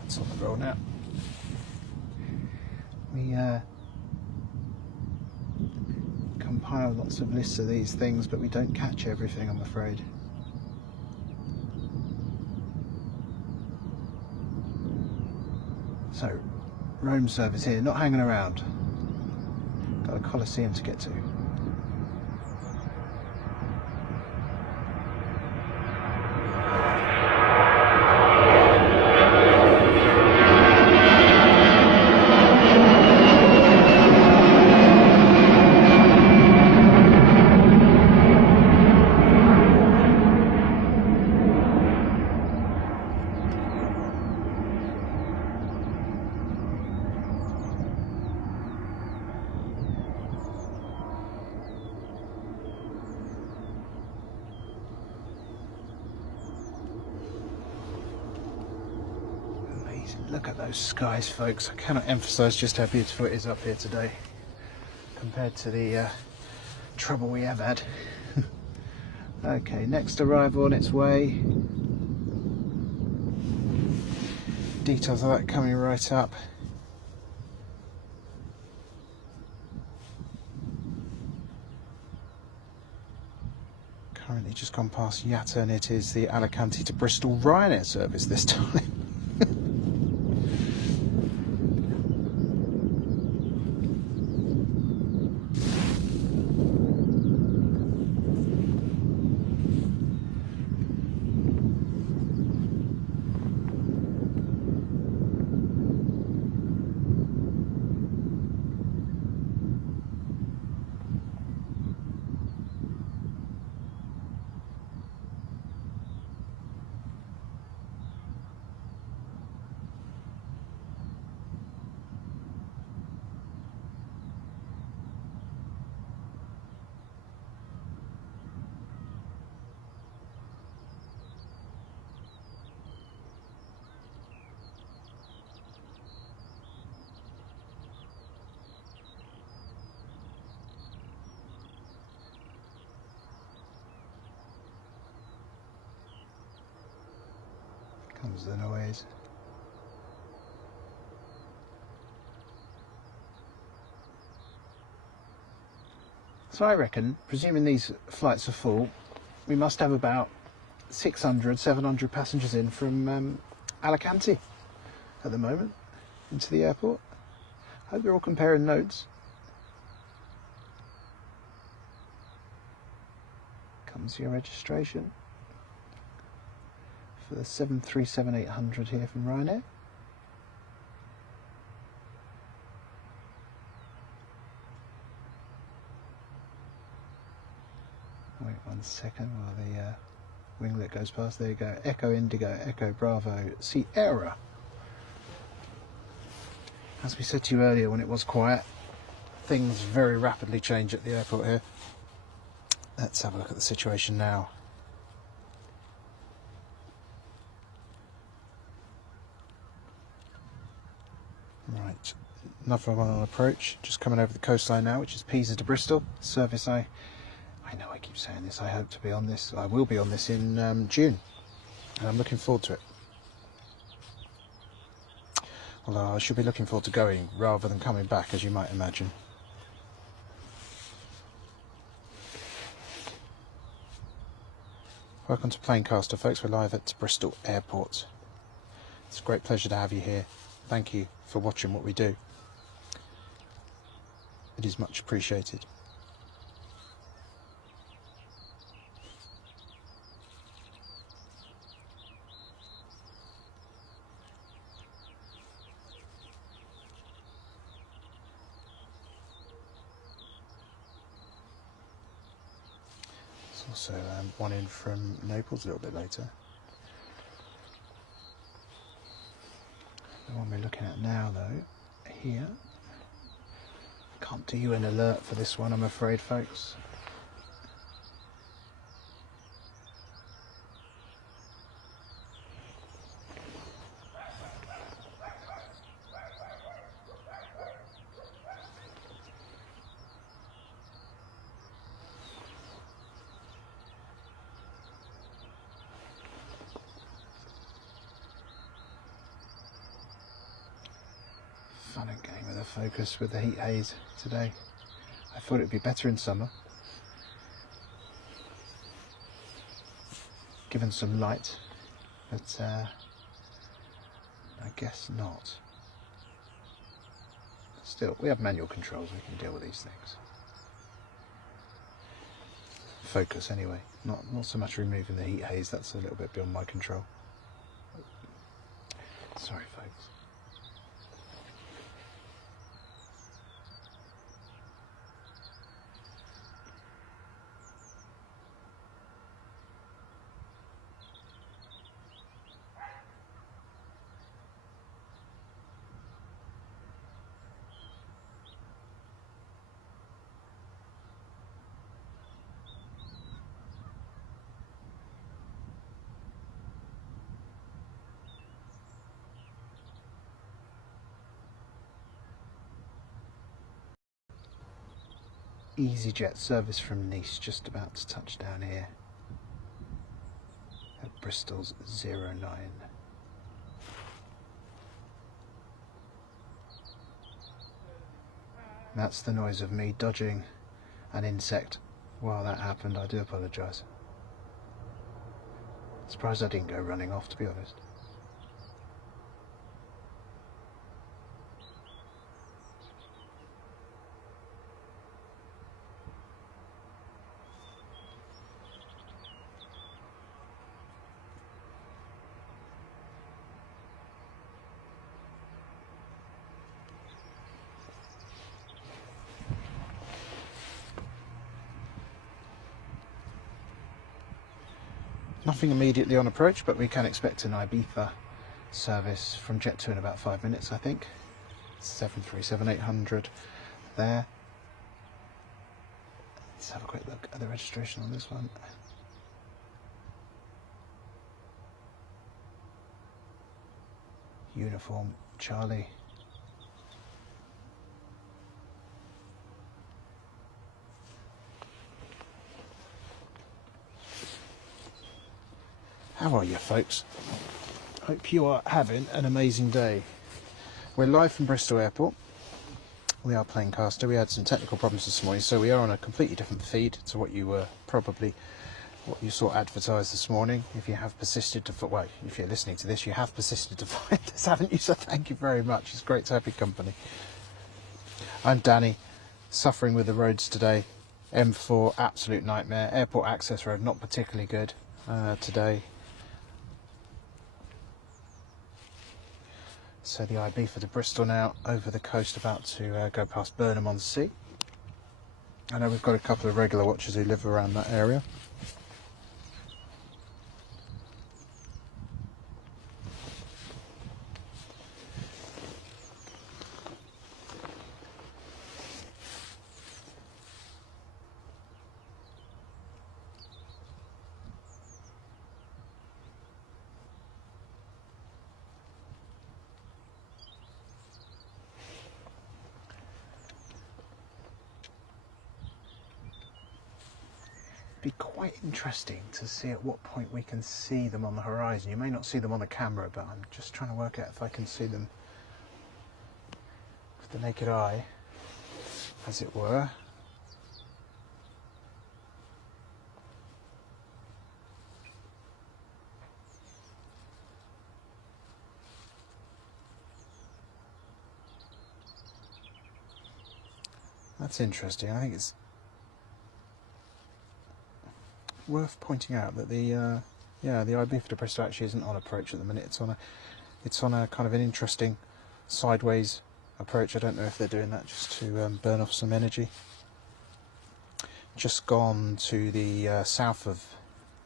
That's on the roll now. We compile lots of lists of these things, but we don't catch everything, I'm afraid. So, Rome service here, not hanging around. Got a Colosseum to get to. Look at those skies, folks. I cannot emphasise just how beautiful it is up here today compared to the trouble we have had. Okay, next arrival on its way. Details of that coming right up. Currently just gone past Yatta, and it is the Alicante to Bristol Ryanair service this time. Comes the noise. So I reckon, presuming these flights are full, we must have about 600, 700 passengers in from Alicante at the moment into the airport. Hope you're all comparing notes. Comes your registration for the 737-800 here from Ryanair. Wait 1 second while the winglet goes past. There you go. Echo Indigo, Echo Bravo, Sierra. As we said to you earlier when it was quiet, things very rapidly change at the airport here. Let's have a look at the situation now. Right, another one on approach, just coming over the coastline now, which is Pisa to Bristol. Service I know I keep saying this, I hope to be on this, I will be on this in June, and I'm looking forward to it. Although I should be looking forward to going rather than coming back, as you might imagine. Welcome to Planecaster, folks. We're live at Bristol Airport. It's a great pleasure to have you here. Thank you for watching what we do. It is much appreciated. There's also one in from Naples a little bit later. The one we're looking at now, though, here. Can't do you an alert for this one, I'm afraid, folks. Fun and game with the focus with the heat haze today. I thought it would be better in summer, given some light, but I guess not. Still, we have manual controls, we can deal with these things. Focus anyway, not so much removing the heat haze, that's a little bit beyond my control. Sorry folks. EasyJet service from Nice just about to touch down here at Bristol's 09. That's the noise of me dodging an insect while that happened. I do apologise. Surprised I didn't go running off, to be honest. Nothing immediately on approach, but we can expect an Ibiza service from Jet2 in about 5 minutes, I think. 737-800 there. Let's have a quick look at the registration on this one. Uniform Charlie. How are you folks? Hope you are having an amazing day. We're live from Bristol Airport. We are Planecaster. We had some technical problems this morning, so we are on a completely different feed to what you saw advertised this morning. If you have persisted to, well, if you're listening to this, you have persisted to find us, haven't you? So thank you very much. It's great to have your company. I'm Danny, suffering with the roads today. M4, absolute nightmare. Airport access road, not particularly good today. So the Ibiza to Bristol now, over the coast, about to go past Burnham-on-Sea. I know we've got a couple of regular watchers who live around that area. be quite interesting to see at what point we can see them on the horizon. You may not see them on the camera, but I'm just trying to work out if I can see them with the naked eye, as it were. That's interesting. I think it's worth pointing out that the Ibiza to Bristol actually isn't on approach at the minute. It's on a kind of an interesting sideways approach. I don't know if they're doing that just to burn off some energy. Just gone to the south of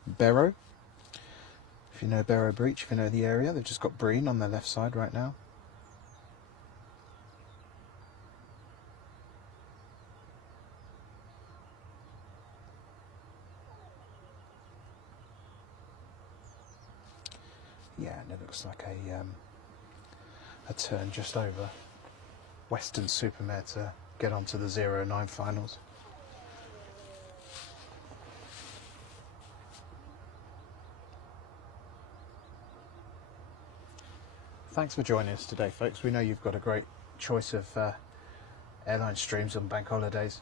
Barrow. If you know Barrow Breach, if you know the area, they've just got Breen on their left side right now. Yeah, and it looks like a turn just over Weston-super-Mare to get onto the 09 finals. Thanks for joining us today, folks. We know you've got a great choice of airline streams on bank holidays.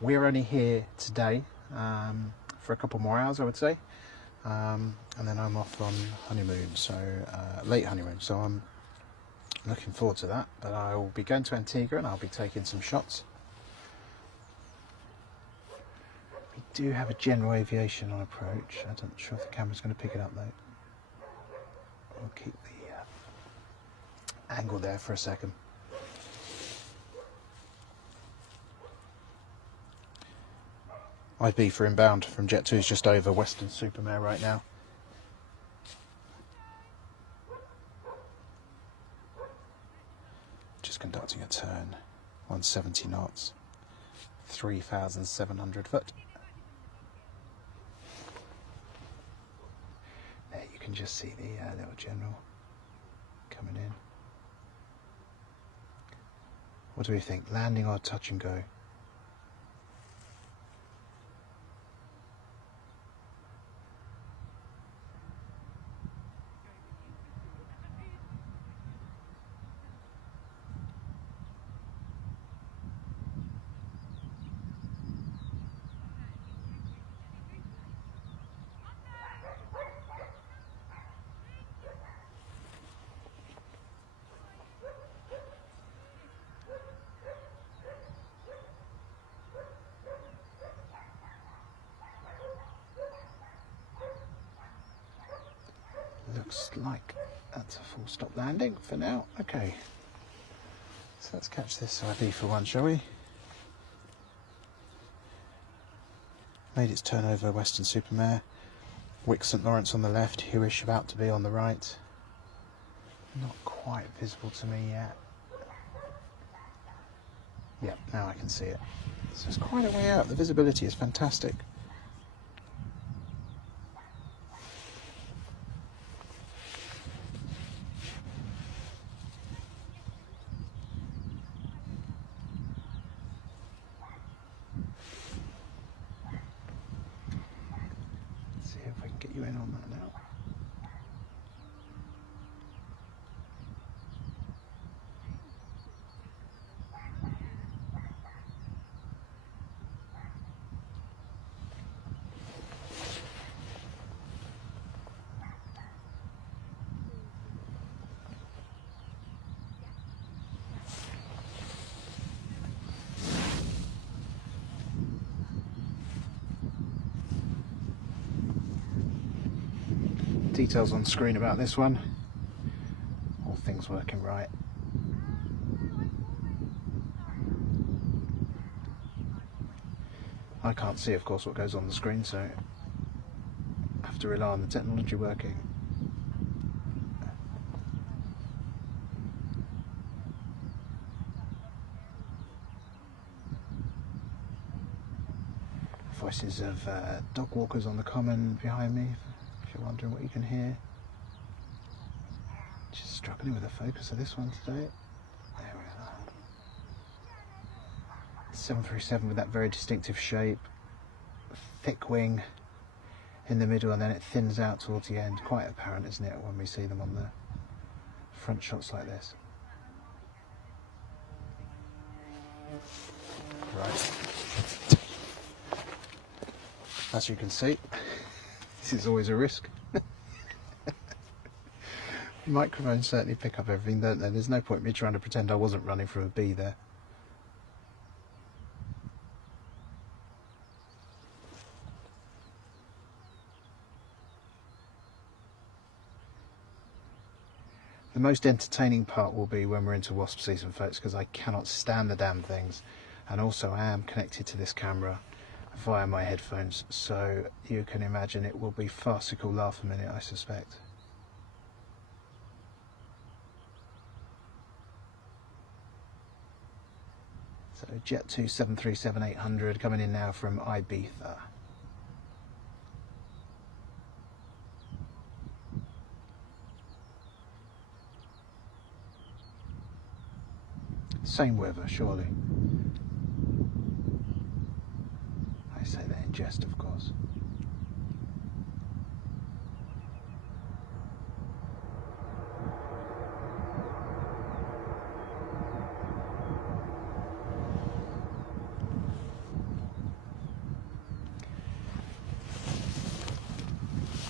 We're only here today for a couple more hours, I would say. And then I'm off on honeymoon, so late honeymoon, so I'm looking forward to that. But I will be going to Antigua and I'll be taking some shots. We do have a general aviation on approach. I'm not sure if the camera's going to pick it up though. We'll keep the angle there for a second. IB for inbound from Jet2 is just over Weston-super-Mare right now. Just conducting a turn, 170 knots, 3,700 foot. There you can just see the little general coming in. What do we think? Landing or touch and go? Looks like that's a full stop landing for now. Okay, so let's catch this IB for one, shall we? Made its turn over Weston-super-Mare. Wick St Lawrence on the left, Hewish about to be on the right. Not quite visible to me yet. Yep, now I can see it. So it's quite a way out. The visibility is fantastic. Get you in on that now. Details on screen about this one. All things working right. I can't see, of course, what goes on the screen, so I have to rely on the technology working. Voices of dog walkers on the common behind me. If you're wondering what you can hear. Just struggling with the focus of this one today. There we are. 737 with that very distinctive shape. thick wing in the middle, and then it thins out towards the end. Quite apparent, isn't it, when we see them on the front shots like this. Right. As you can see, this is always a risk. Microphones certainly pick up everything, don't they? There's no point me trying to pretend I wasn't running from a bee there. The most entertaining part will be when we're into wasp season, folks, because I cannot stand the damn things, and also I am connected to this camera via my headphones, so you can imagine it will be farcical laugh a minute, I suspect. So Jet 2 737-800 coming in now from Ibiza. Same weather, surely. I say that in jest, of course.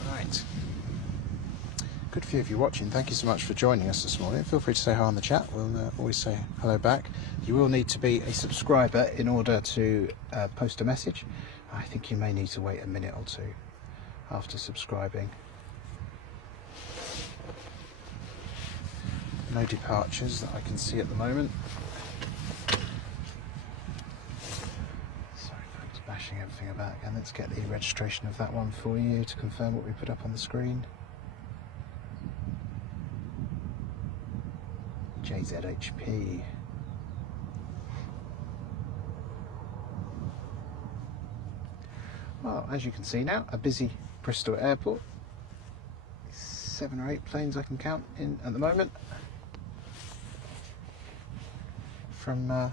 Right. Good few of you watching. Thank you so much for joining us this morning. Feel free to say hi on the chat. We'll always say hello back. You will need to be a subscriber in order to post a message. I think you may need to wait a minute or two after subscribing. No departures that I can see at the moment. Sorry folks, bashing everything about again. Let's get the registration of that one for you to confirm what we put up on the screen. JZHP. Well, as you can see now, a busy Bristol airport. 7 or 8 planes I can count in at the moment. From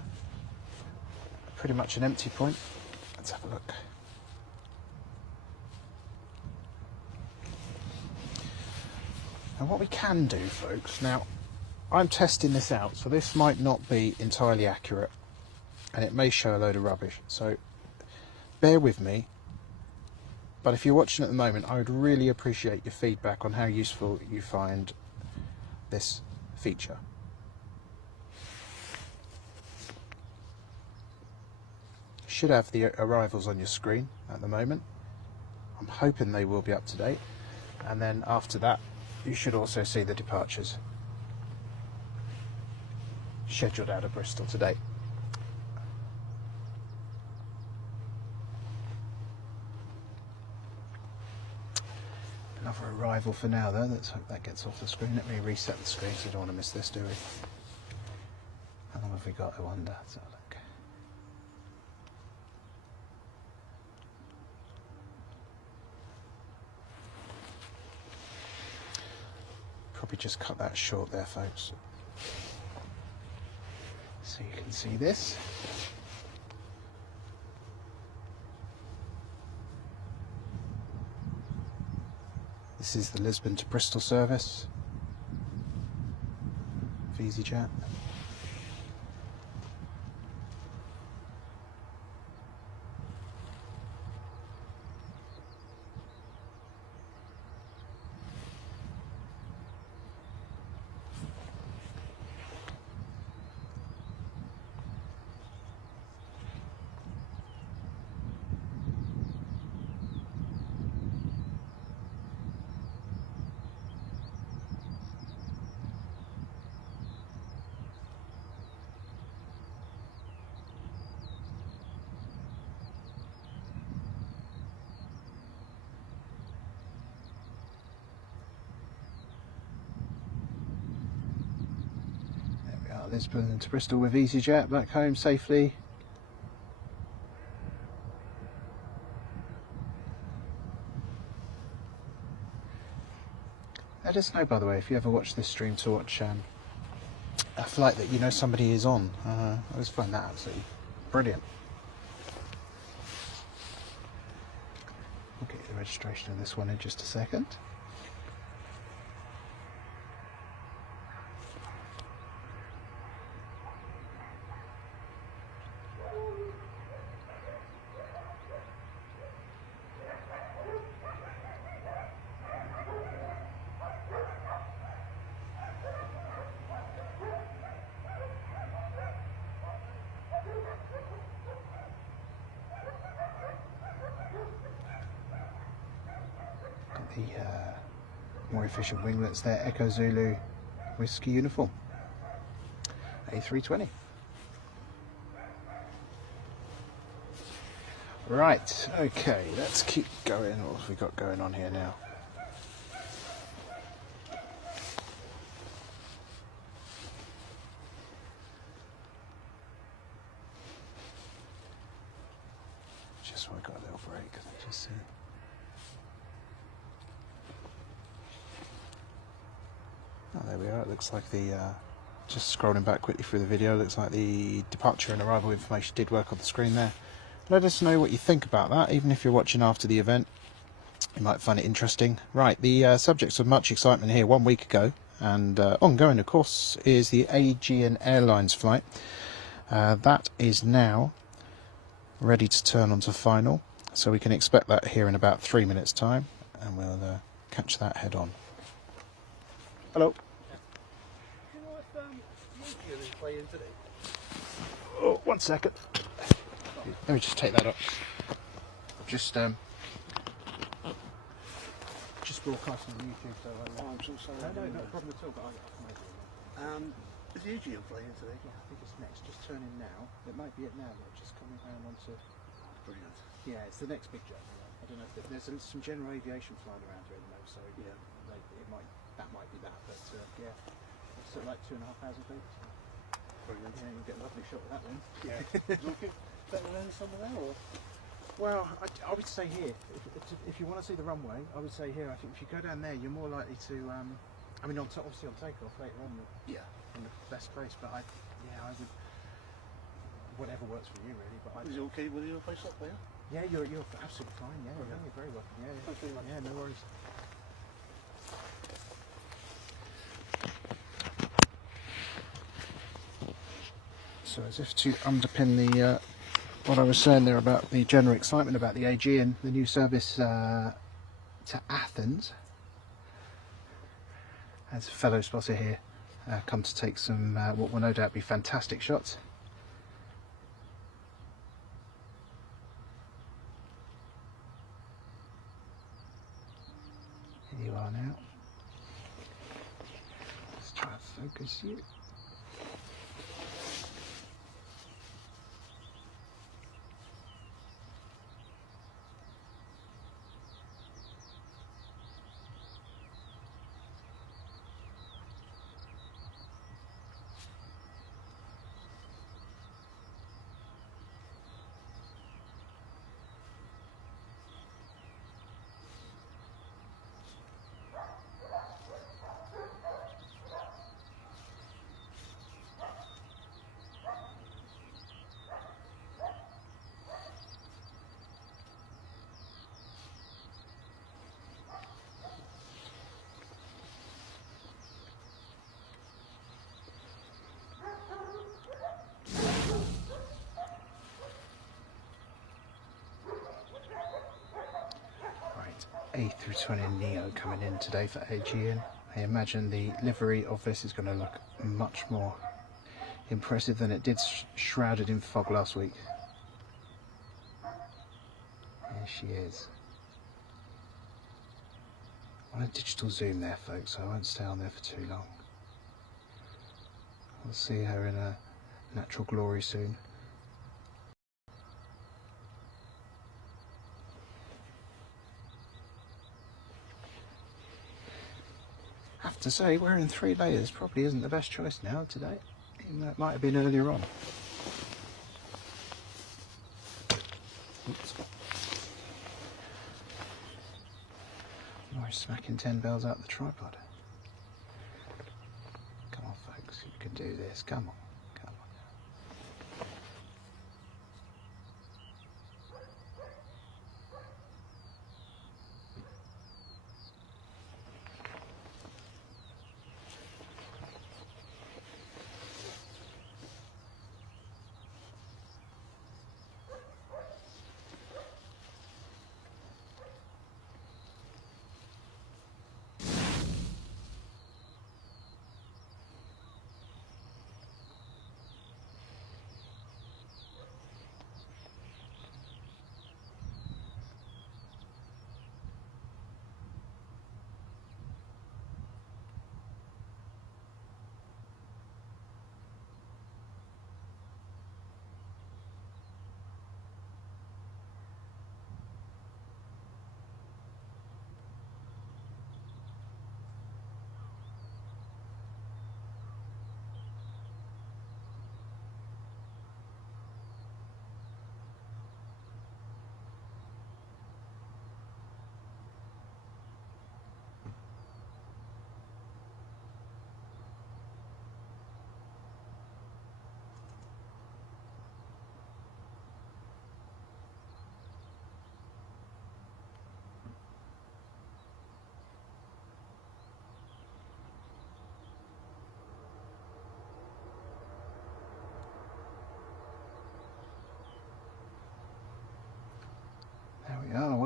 pretty much an empty point. Let's have a look. And what we can do, folks, now I'm testing this out, so this might not be entirely accurate and it may show a load of rubbish, so bear with me. But if you're watching at the moment, I would really appreciate your feedback on how useful you find this feature. You should have the arrivals on your screen at the moment. I'm hoping they will be up to date, and then after that you should also see the departures scheduled out of Bristol today. Another arrival for now though. Let's hope that gets off the screen. Let me reset the screen so we don't want to miss this, do we? How long have we got, I wonder? Let's have a look. Probably just cut that short there, folks, so you can see this. This is the Lisbon to Bristol service of EasyJet. Lisbon to Bristol with EasyJet, back home safely. Let us know, by the way, if you ever watch this stream, to watch a flight that you know somebody is on. I always find that absolutely brilliant. registration of this one in just a second. The more efficient winglets there, Echo Zulu Whiskey uniform, A320. Right, okay, let's keep going. What have we got going on here now? Just so I got a little break, just see. Oh, there we are. It looks like the, just scrolling back quickly through the video, looks like the departure and arrival information did work on the screen there. Let us know what you think about that, even if you're watching after the event. You might find it interesting. Right, the subjects of much excitement here 1 week ago, and ongoing, of course, is the Aegean Airlines flight. That is now ready to turn onto final, so we can expect that here in about 3 minutes' time, and we'll catch that head on. Hello. Do you know if Aegean is playing today? Oh, 1 second. Let me just take that up. Just broadcasting on YouTube, so I'm so sorry. no, not a problem at all. But I can make it. Is Aegean playing today? Yeah, I think it's next. Just turn in now. It might be it now. But just coming around onto. Brilliant. Yeah, it's the next big jet. I don't know if there's some general aviation flying around here at the moment, so yeah, that might be that. But yeah, it's sort of like 2,500 feet. So. Brilliant. Yeah, you'll get a lovely shot of that then. Yeah. Is it okay? Better than somewhere there, or? Well, I would say here. If you want to see the runway, I would say here. I think if you go down there, you're more likely to. I mean, obviously on takeoff later on. Yeah. In the best place, but I would. Whatever works for you, really. But is it okay with you if I stop there? Yeah, you're absolutely fine. Yeah, yeah, you're very welcome. Yeah, thanks very much. Yeah, no worries. So, as if to underpin the what I was saying there about the general excitement about the Aegean, the new service to Athens, as a fellow spotter here, come to take some what will no doubt be fantastic shots. Here you are now. Let's try and focus you. A321 Neo coming in today for Aegean. I imagine the livery of this is going to look much more impressive than it did shrouded in fog last week. There she is. On a digital zoom there, folks, so I won't stay on there for too long. We'll see her in a natural glory soon. I have to say, wearing 3 layers probably isn't the best choice now today. Even though it might have been earlier on. Oops. Always smacking 10 bells out the tripod. Come on, folks, you can do this. Come on, come on.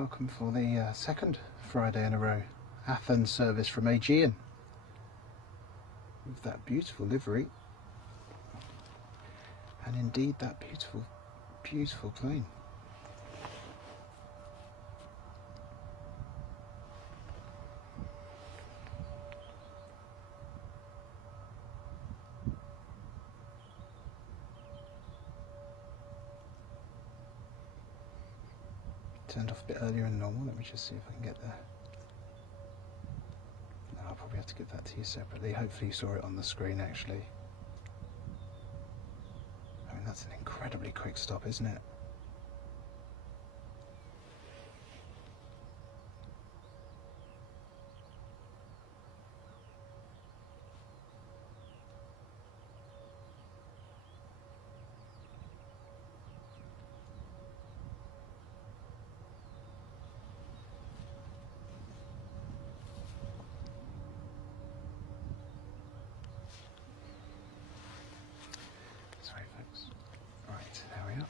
welcome for the second Friday in a row Athens service from Aegean with that beautiful livery and indeed that beautiful plane. Turned off a bit earlier than normal. Let me just see if I can get there. No, I'll probably have to give that to you separately. Hopefully you saw it on the screen actually. I mean, that's an incredibly quick stop, isn't it? Sorry folks. Right, there we are.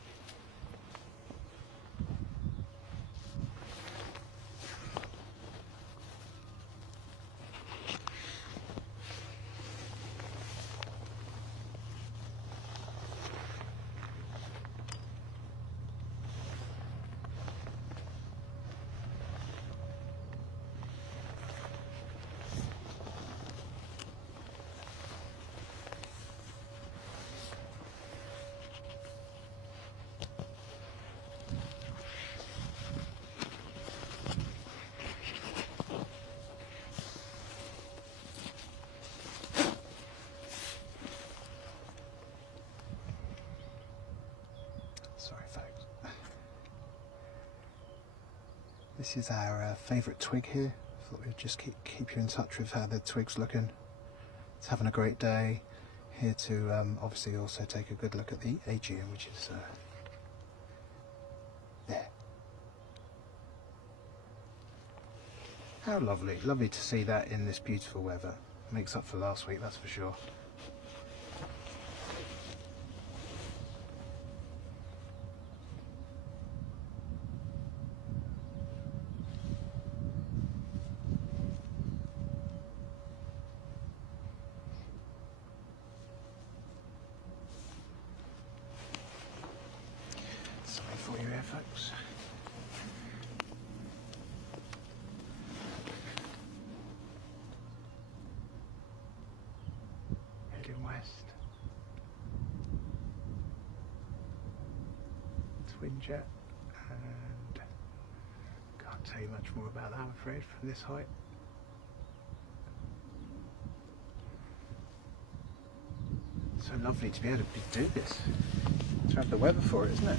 Sorry folks. This is our favourite twig here. Thought we'd just keep you in touch with how the twig's looking. It's having a great day. Here to obviously also take a good look at the Aegean, which is there. How lovely. Lovely to see that in this beautiful weather. Makes up for last week, that's for sure. Something for you here, folks. Heading west. Twin jet, and can't tell you much more about that, I'm afraid, from this height. So lovely to be able to do this. To have the weather for it, isn't it?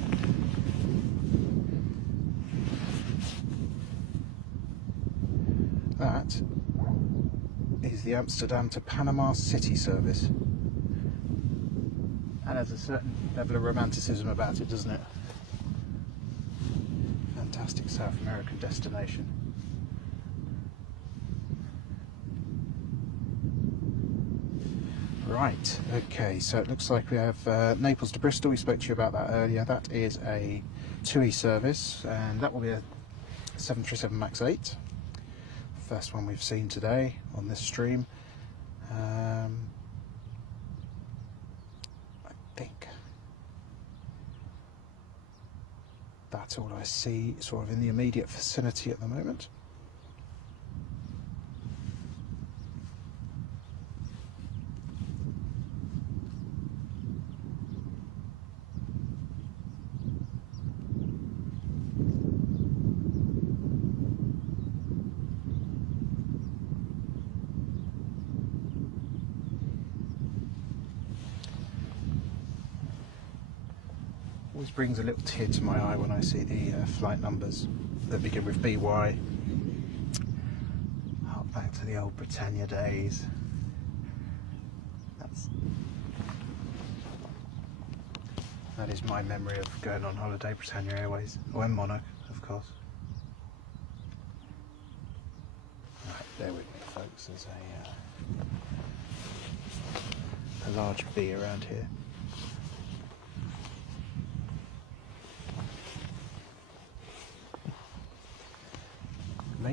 That is the Amsterdam to Panama City service. And has a certain level of romanticism about it, doesn't it? Fantastic South American destination. Right, okay, so it looks like we have Naples to Bristol. We spoke to you about that earlier. That is a TUI service, and that will be a 737 MAX 8. First one we've seen today on this stream. I think that's all I see sort of in the immediate vicinity at the moment. Always brings a little tear to my eye when I see the flight numbers that begin with BY. Hark back to the old Britannia days. That is my memory of going on holiday, Britannia Airways, or Monarch, of course. Right, bear with me, folks. There's a large B around here.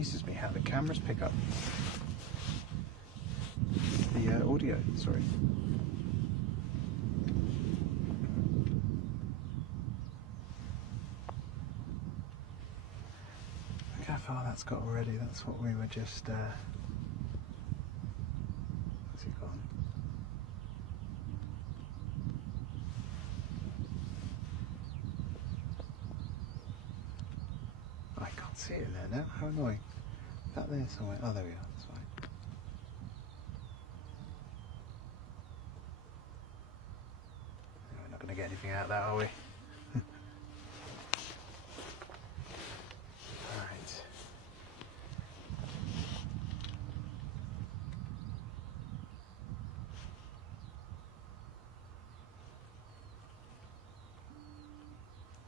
amazes me how the cameras pick up the audio, sorry. Look how far that's got already. That's what we were just... what's it gone? I can't see it there now. How annoying. Back there somewhere. Oh, there we are. That's fine. We're not going to get anything out of that, are we? Right.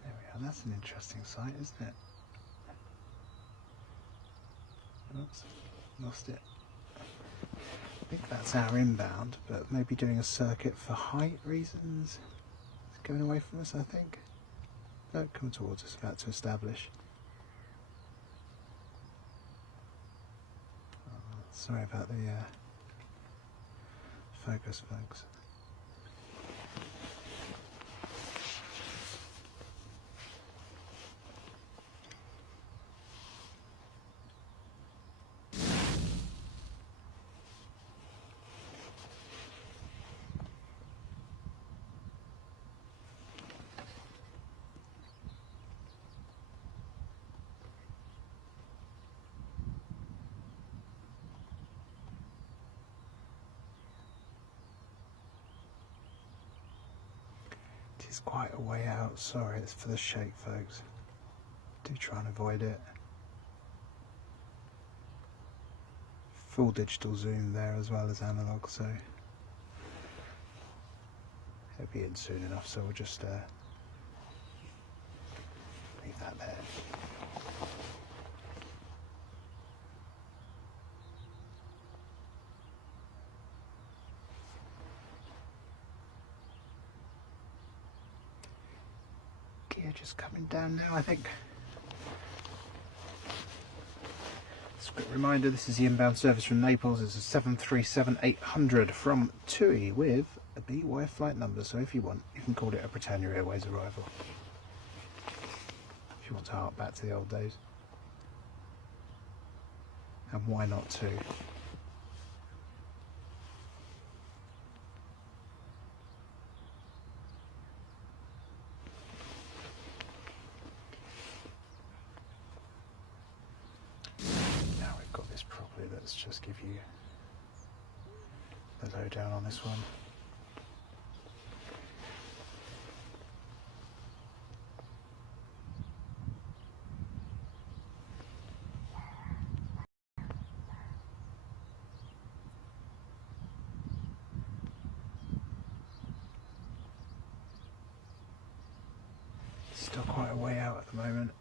There we are. That's an interesting sight, isn't it? Oops, lost it. I think that's our inbound, but maybe doing a circuit for height reasons. It's going away from us, I think. No, come towards us, about to establish. Oh, sorry about the focus, folks. It's quite a way out, sorry, it's for the shake, folks. Do try and avoid it. Full digital zoom there as well as analog, so it'll be in soon enough, so we'll just leave that there. Just coming down now, I think. Just a quick reminder, this is the inbound service from Naples. It's a 737-800 from Tui with a BY flight number, so if you want, you can call it a Britannia Airways arrival. If you want to hark back to the old days. And why not too? Let's just give you the lowdown on this one. Still quite a way out at the moment.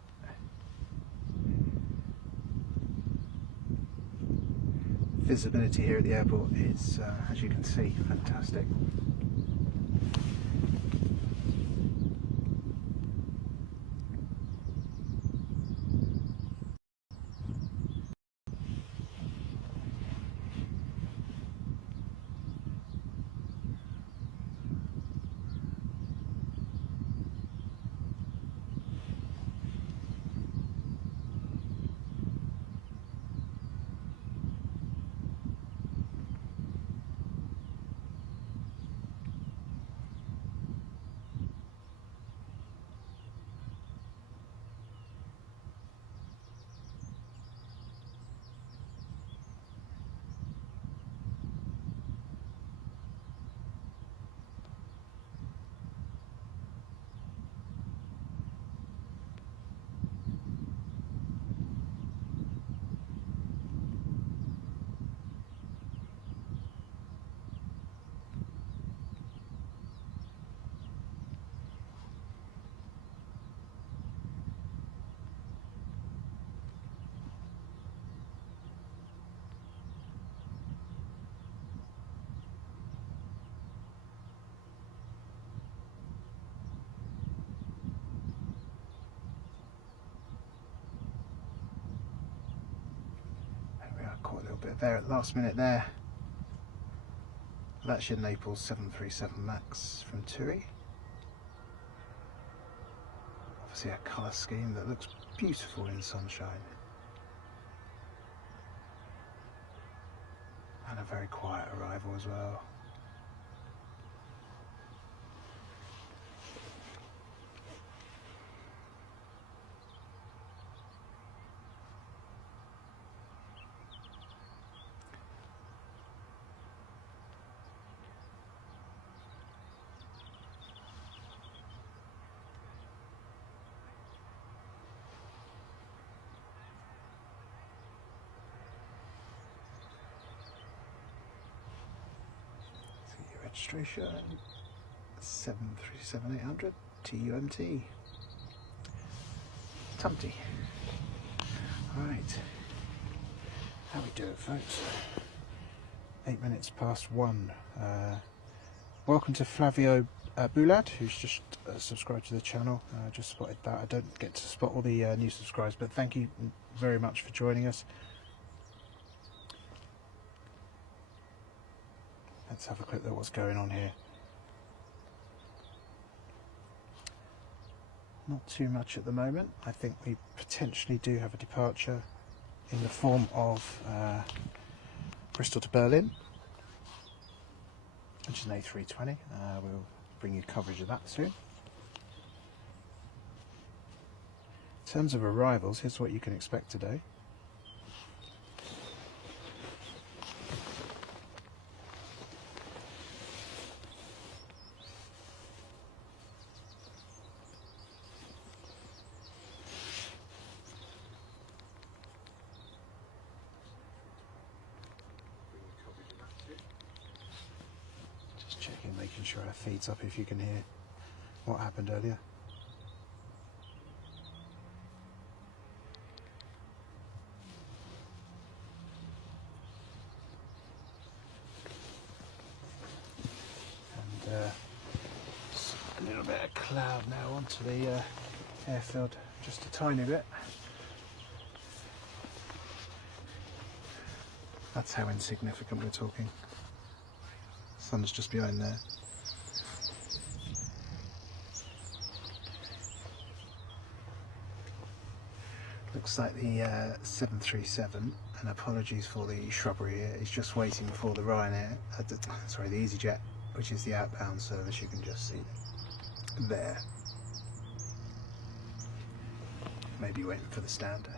Visibility here at the airport is, as you can see, fantastic. Caught a little bit of air at the last minute there. That's your Naples 737 MAX from Tui. Obviously a colour scheme that looks beautiful in sunshine. And a very quiet arrival as well. Registration 737-800 TUMT. Tumty. Alright. How we do it, folks? 8 minutes past 1. Welcome to Flavio Boulad, who's just subscribed to the channel. Just spotted that. I don't get to spot all the new subscribers, but thank you very much for joining us. Let's have a quick look at what's going on here. Not too much at the moment. I think we potentially do have a departure in the form of Bristol to Berlin, which is an A320. We'll bring you coverage of that soon. In terms of arrivals, here's what you can expect today. Making sure our feed's up if you can hear what happened earlier. And just a little bit of cloud now onto the airfield, just a tiny bit. That's how insignificant we're talking. Sun's just behind there. Looks like the 737, and apologies for the shrubbery here, is just waiting for the Ryanair, the EasyJet, which is the outbound service. You can just see there. Maybe waiting for the standard.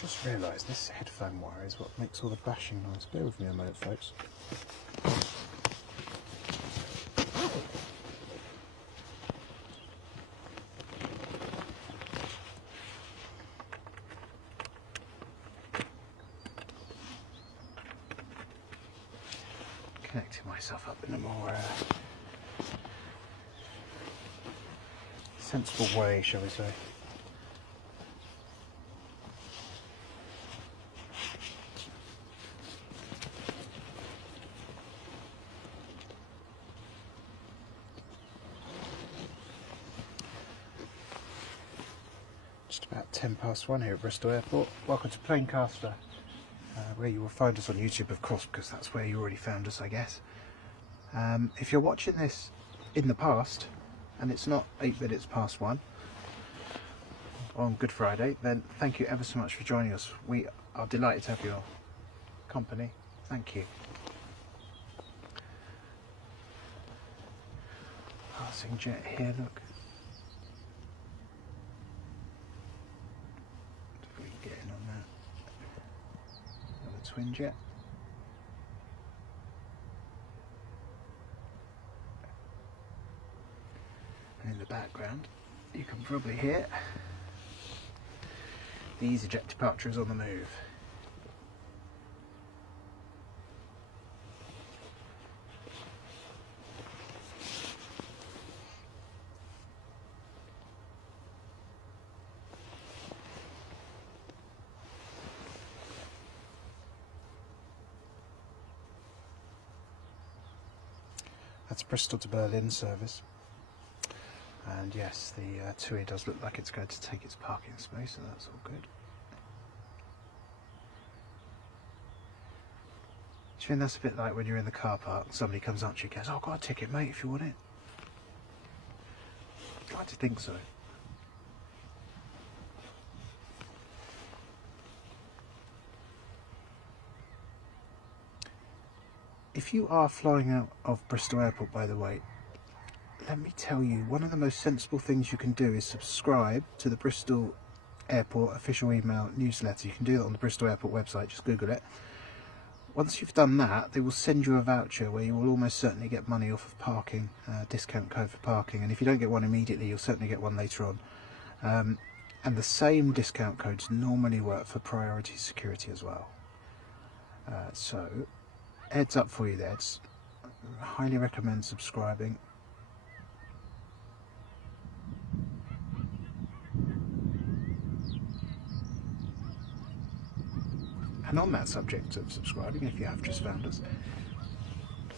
Just realised this headphone wire is what makes all the bashing noise. Bear with me a moment, folks. Connecting myself up in a more sensible way, shall we say. Just about 10 past 1 here at Bristol Airport. Welcome to Planecaster, where you will find us on YouTube, of course, because that's where you already found us, I guess. If you're watching this in the past, and it's not 8 minutes past 1 on Good Friday, then thank you ever so much for joining us. We are delighted to have your company. Thank you. Passing jet here, look. Getting on that. Another twin jet. And in the background, you can probably hear the EasyJet departure is on the move. That's Bristol to Berlin service. And yes, the Tui does look like it's going to take its parking space, so that's all good. Do you think that's a bit like when you're in the car park and somebody comes up to you and goes, "Oh, I've got a ticket, mate, if you want it"? I'd like to think so. If you are flying out of Bristol Airport, by the way, let me tell you, one of the most sensible things you can do is subscribe to the Bristol Airport official email newsletter. You can do that on the Bristol Airport website, just Google it. Once you've done that, they will send you a voucher where you will almost certainly get money off of parking, discount code for parking, and if you don't get one immediately, you'll certainly get one later on. And the same discount codes normally work for priority security as well. So, heads up for you there. I highly recommend subscribing. And on that subject of subscribing, if you have just found us,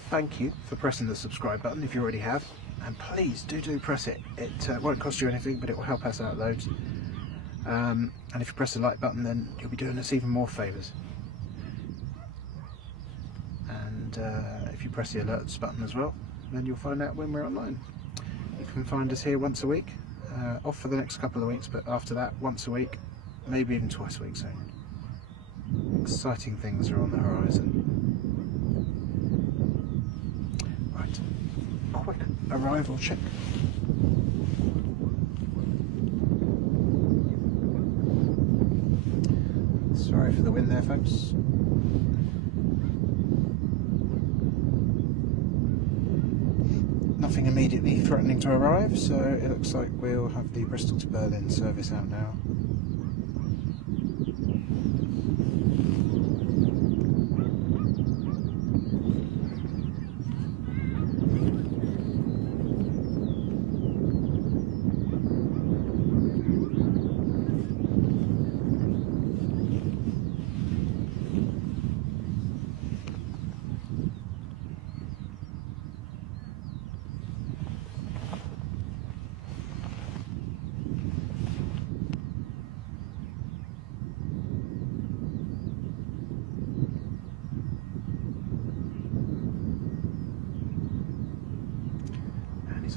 thank you for pressing the subscribe button if you already have, and please do press it. It won't cost you anything, but it will help us out loads. And if you press the like button, then you'll be doing us even more favours. And if you press the alerts button as well, then you'll find out when we're online. You can find us here once a week, off for the next couple of weeks, but after that, once a week, maybe even twice a week soon. Exciting things are on the horizon. Right, quick arrival check. Sorry for the wind there, folks. Nothing immediately threatening to arrive, so it looks like we'll have the Bristol to Berlin service out now.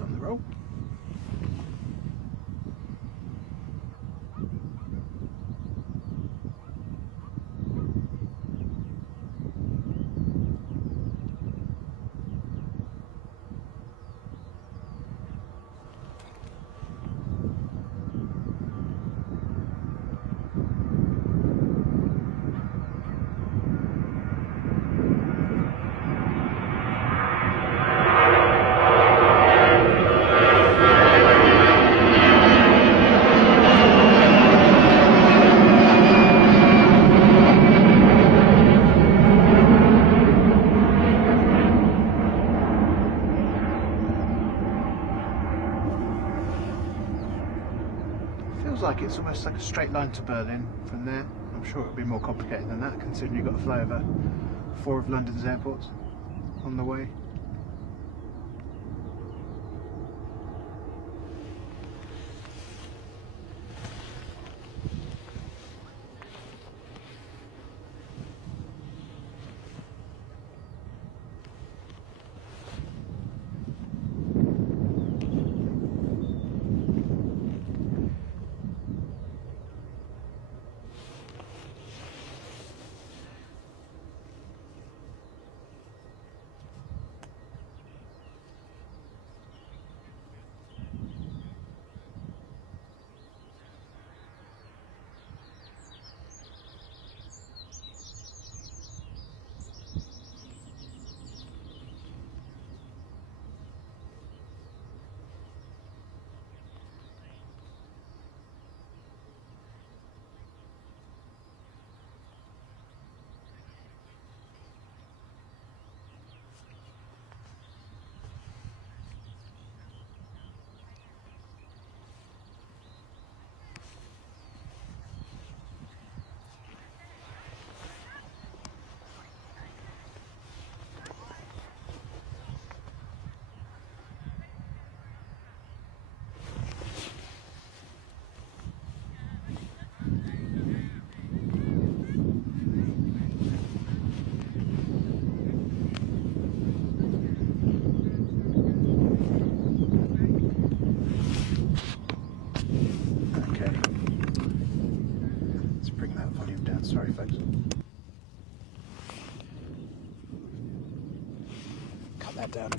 On the roll. Like it's almost like a straight line to Berlin from there. I'm sure it'll be more complicated than that, considering you've got to fly over 4 of London's airports on the way.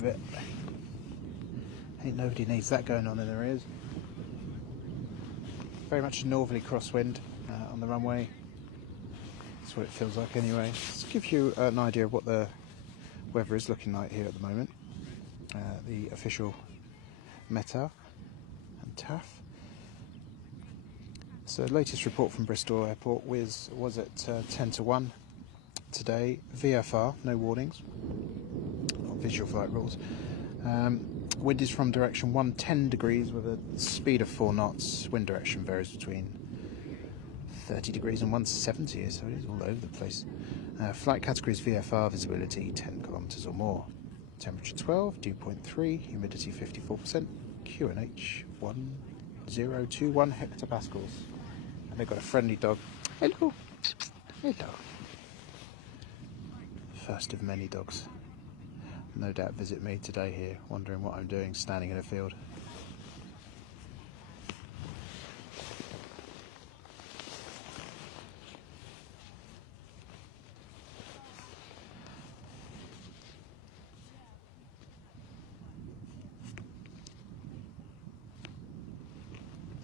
of it. Ain't nobody needs that going on in their ears. Very much a northerly crosswind on the runway. That's what it feels like anyway. Just to give you an idea of what the weather is looking like here at the moment. The official META and TAF. So the latest report from Bristol Airport was at 10 to 1 today. VFR, no warnings, or visual flight rules. Wind is from direction 110 degrees with a speed of 4 knots. Wind direction varies between 30 degrees and 170, so it is all over the place. Flight categories VFR, visibility 10 kilometres or more. Temperature 12, dew point 3, humidity 54%, QNH 1021 hectopascals. And they've got a friendly dog. Hello. Hello. First of many dogs. No doubt visit me today here, wondering what I'm doing standing in a field.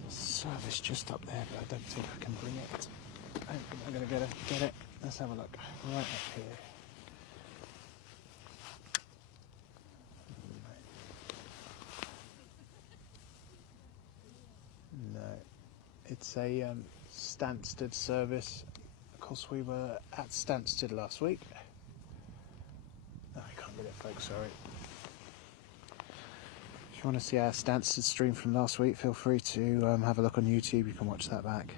Service just up there, but I don't think I can bring it. I don't think I'm going to get it. Let's have a look. Right up here. No, it's a Stansted service. Of course, we were at Stansted last week. No, I can't get it, folks. Sorry. If you want to see our Stansted stream from last week, feel free to have a look on YouTube. You can watch that back.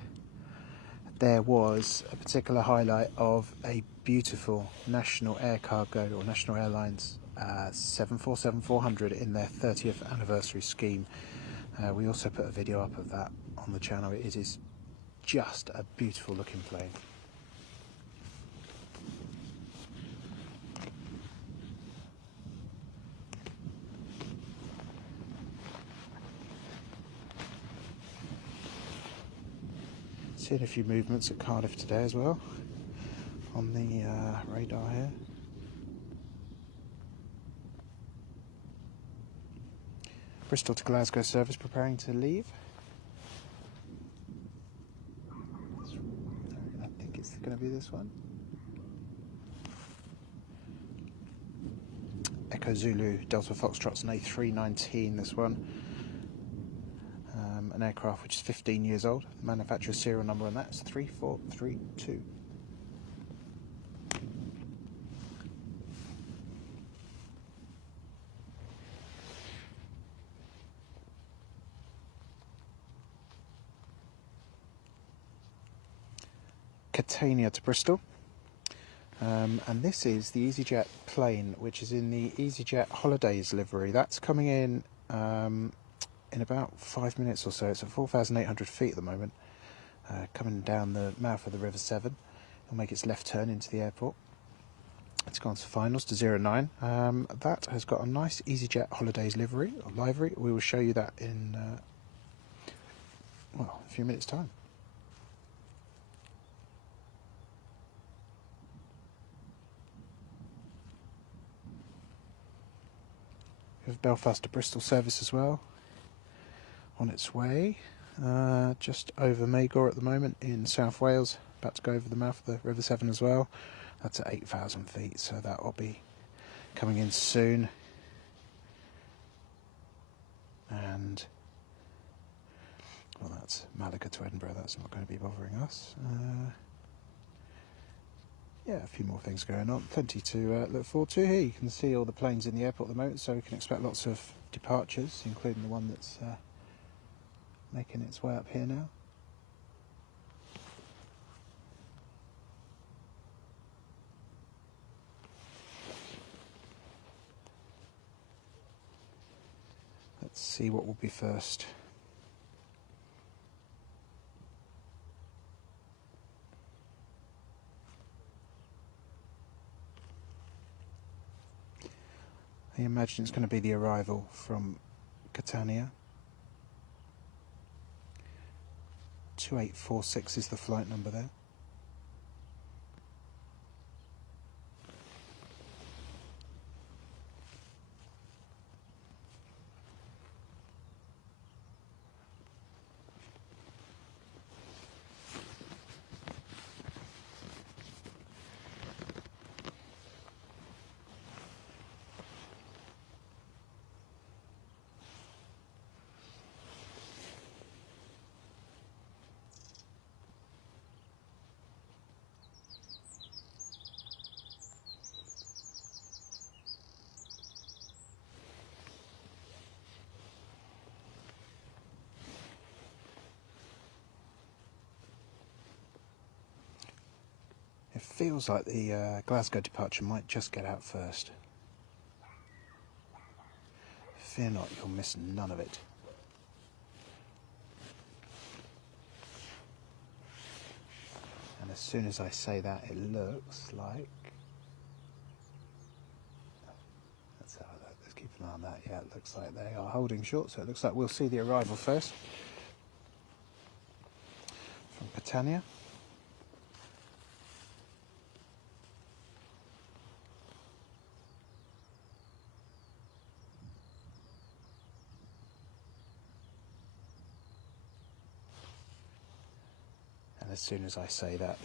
There was a particular highlight of a beautiful National Air Cargo or National Airlines 747-400 in their 30th anniversary scheme. We also put a video up of that on the channel. It is just a beautiful looking plane. Seeing a few movements at Cardiff today as well on the radar here. Bristol to Glasgow service preparing to leave. I think it's going to be this one. Echo Zulu Delta Foxtrot's an A319, this one. An aircraft which is 15 years old. The manufacturer's serial number on that is 3432. Catania to Bristol. And this is the EasyJet plane, which is in the EasyJet Holidays livery. That's coming in about 5 minutes or so. It's at 4,800 feet at the moment, coming down the mouth of the River Severn. It'll make its left turn into the airport. It's gone to finals to 09. That has got a nice EasyJet Holidays livery. We will show you that in a few minutes' time. We have Belfast to Bristol service as well, on its way, just over Magor at the moment in South Wales, about to go over the mouth of the River Severn as well. That's at 8,000 feet, so that will be coming in soon. And, well, that's Malaga to Edinburgh, that's not going to be bothering us. Yeah, a few more things going on, plenty to look forward to here. You can see all the planes in the airport at the moment, so we can expect lots of departures, including the one that's making its way up here now. Let's see what will be first. I imagine it's going to be the arrival from Catania. 2846 is the flight number there. feels like the Glasgow departure might just get out first. Fear not, you'll miss none of it. And as soon as I say that, it looks like... Let's have a look, let's keep an eye on that. Yeah, it looks like they are holding short, so it looks like we'll see the arrival first. From Catania. And as soon as I say that,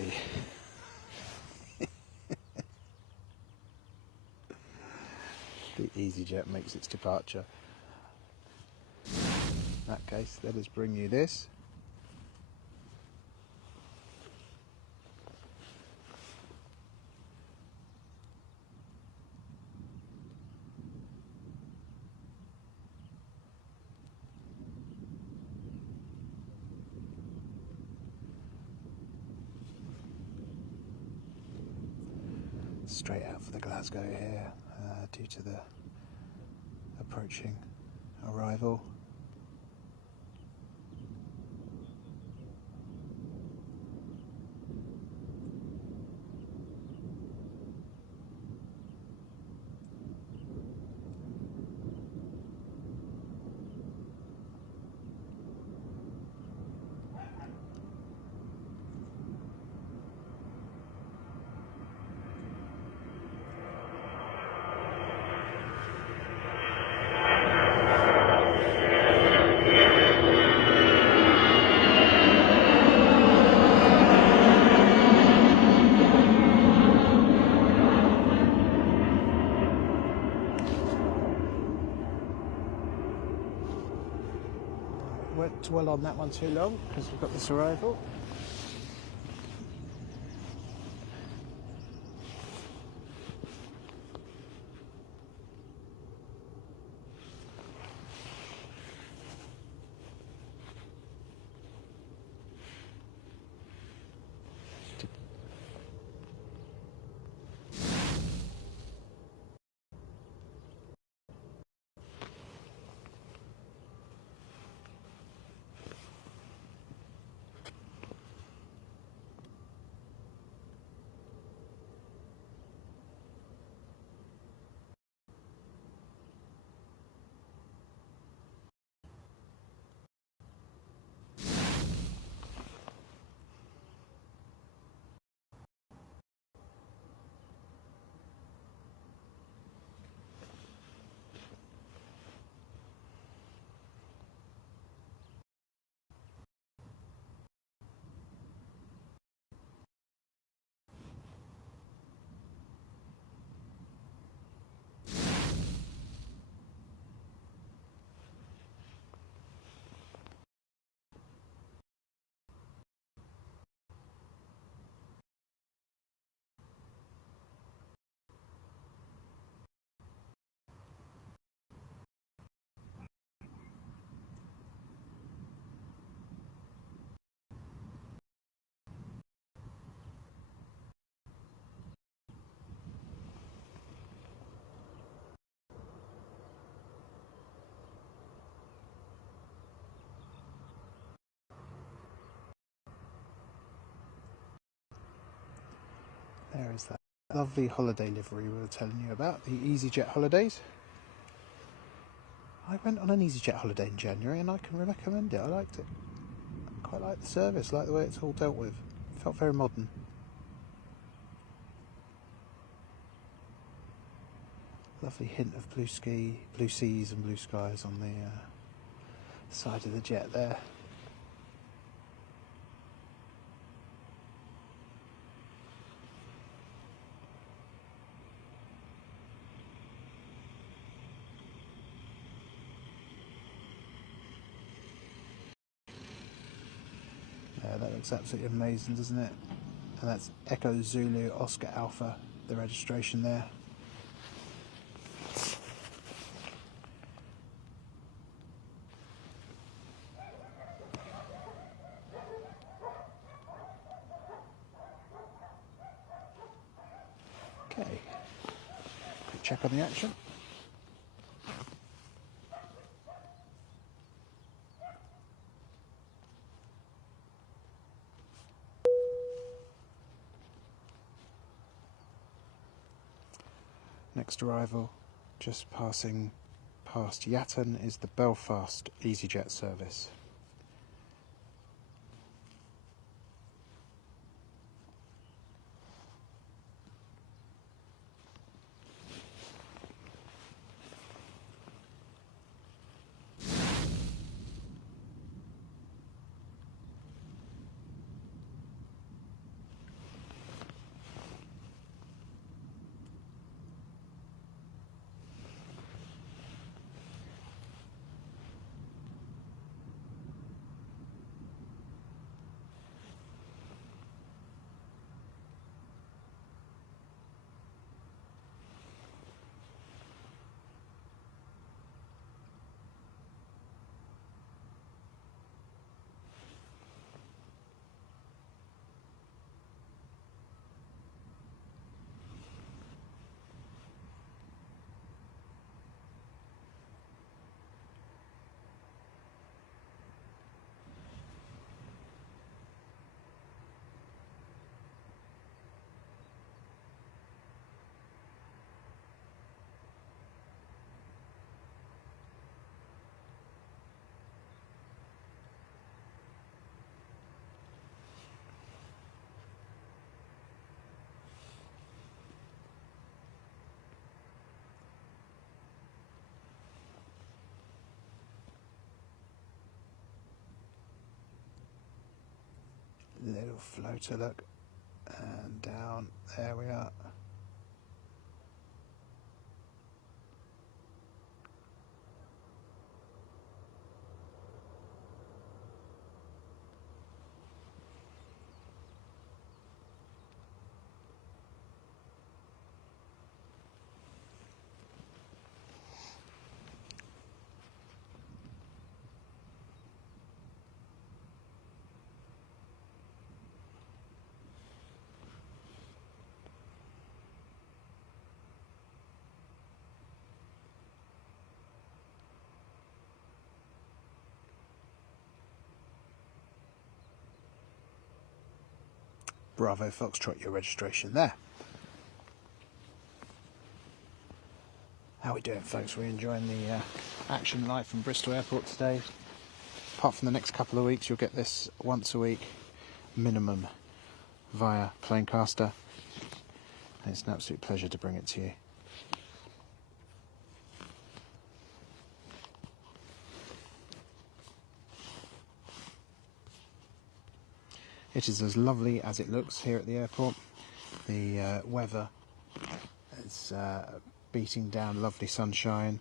the EasyJet makes its departure. In that case, let us bring you this. Straight out for the Glasgow here, due to the approaching arrival. Won't dwell on that one too long because we've got this arrival. There is that lovely holiday livery we were telling you about, the EasyJet holidays. I went on an EasyJet holiday in January and I can recommend it. I liked it. I quite like the service, like the way it's all dealt with. It felt very modern. Lovely hint of blue seas and blue skies on the side of the jet there. That looks absolutely amazing, doesn't it? And that's Echo Zulu Oscar Alpha, the registration there. check on the action. Next arrival, just passing past Yatton, is the Belfast EasyJet service. Little floater, look, and down, there we are. Bravo Foxtrot, your registration there. How we doing, folks? We're enjoying the action live from Bristol Airport today. Apart from the next couple of weeks, you'll get this once a week minimum via Planecaster. And it's an absolute pleasure to bring it to you. It is as lovely as it looks here at the airport. The weather is beating down, lovely sunshine,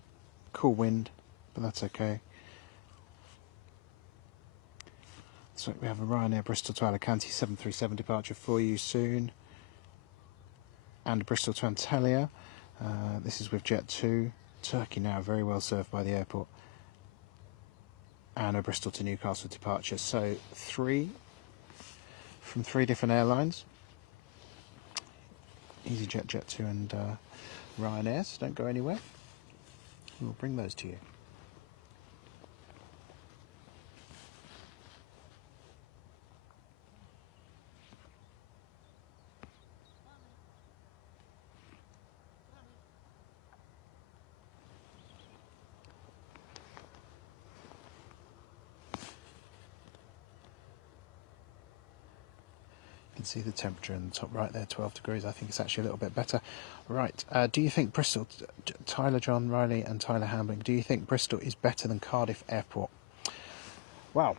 cool wind, but that's okay. So we have a Ryanair Bristol to Alicante 737 departure for you soon, and a Bristol to Antalya. This is with Jet 2. Turkey now very well served by the airport, and a Bristol to Newcastle departure. So three from three different airlines. EasyJet, Jet 2 and Ryanair, so don't go anywhere. We'll bring those to you. See the temperature in the top right there, 12 degrees. I think it's actually a little bit better. Right, do you think Bristol, Tyler John Riley and Tyler Hambling, do you think Bristol is better than Cardiff Airport? Well,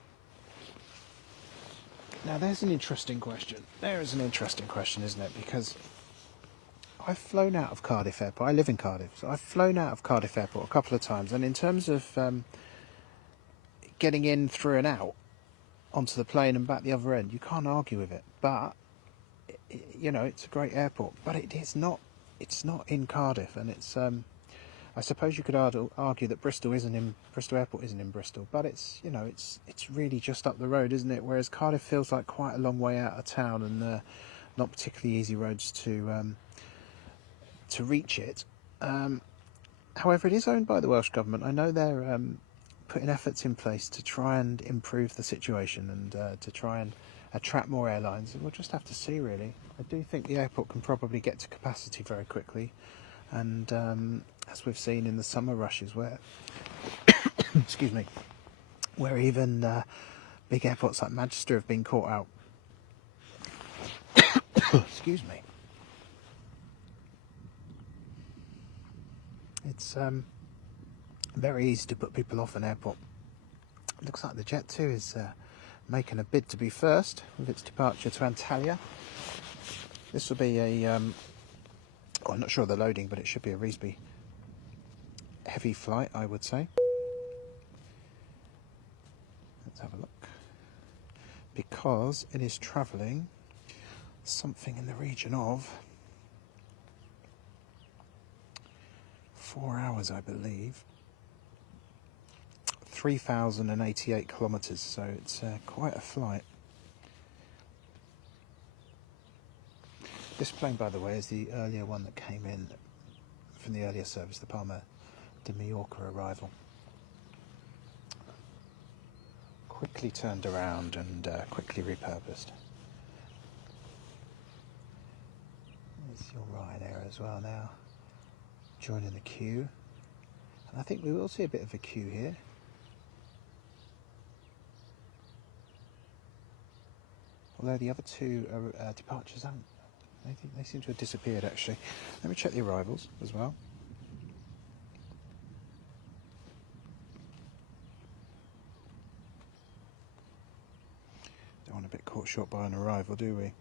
now there's an interesting question. There is an interesting question, isn't it? Because I've flown out of Cardiff Airport. I live in Cardiff, so I've flown out of Cardiff Airport a couple of times, and in terms of getting in, through and out onto the plane and back the other end, you can't argue with it. But you know, it's a great airport, but it's not in Cardiff, and it's I suppose you could argue that Bristol Airport isn't in Bristol, but it's, you know, it's really just up the road, isn't it? Whereas Cardiff feels like quite a long way out of town, and not particularly easy roads to reach it. However, it is owned by the Welsh Government. I know they're putting efforts in place to try and improve the situation and to try and attract more airlines. We'll just have to see, really. I do think the airport can probably get to capacity very quickly, and as we've seen in the summer rushes where excuse me, where even big airports like Manchester have been caught out. Excuse me. It's very easy to put people off an airport. It looks like the Jet 2 is making a bid to be first with its departure to Antalya. This will be a, I'm not sure of the loading, but it should be a reasonably heavy flight, I would say. Let's have a look. Because it is travelling something in the region of 4 hours, I believe. 3,088 kilometres, so it's quite a flight. This plane, by the way, is the earlier one that came in from the earlier service, the Palma de Mallorca arrival. Quickly turned around and quickly repurposed. There's your Ryanair as well now, joining the queue. And I think we will see a bit of a queue here. Although the other two departures haven't. They seem to have disappeared, actually. Let me check the arrivals as well. Don't want to get caught short by an arrival, do we?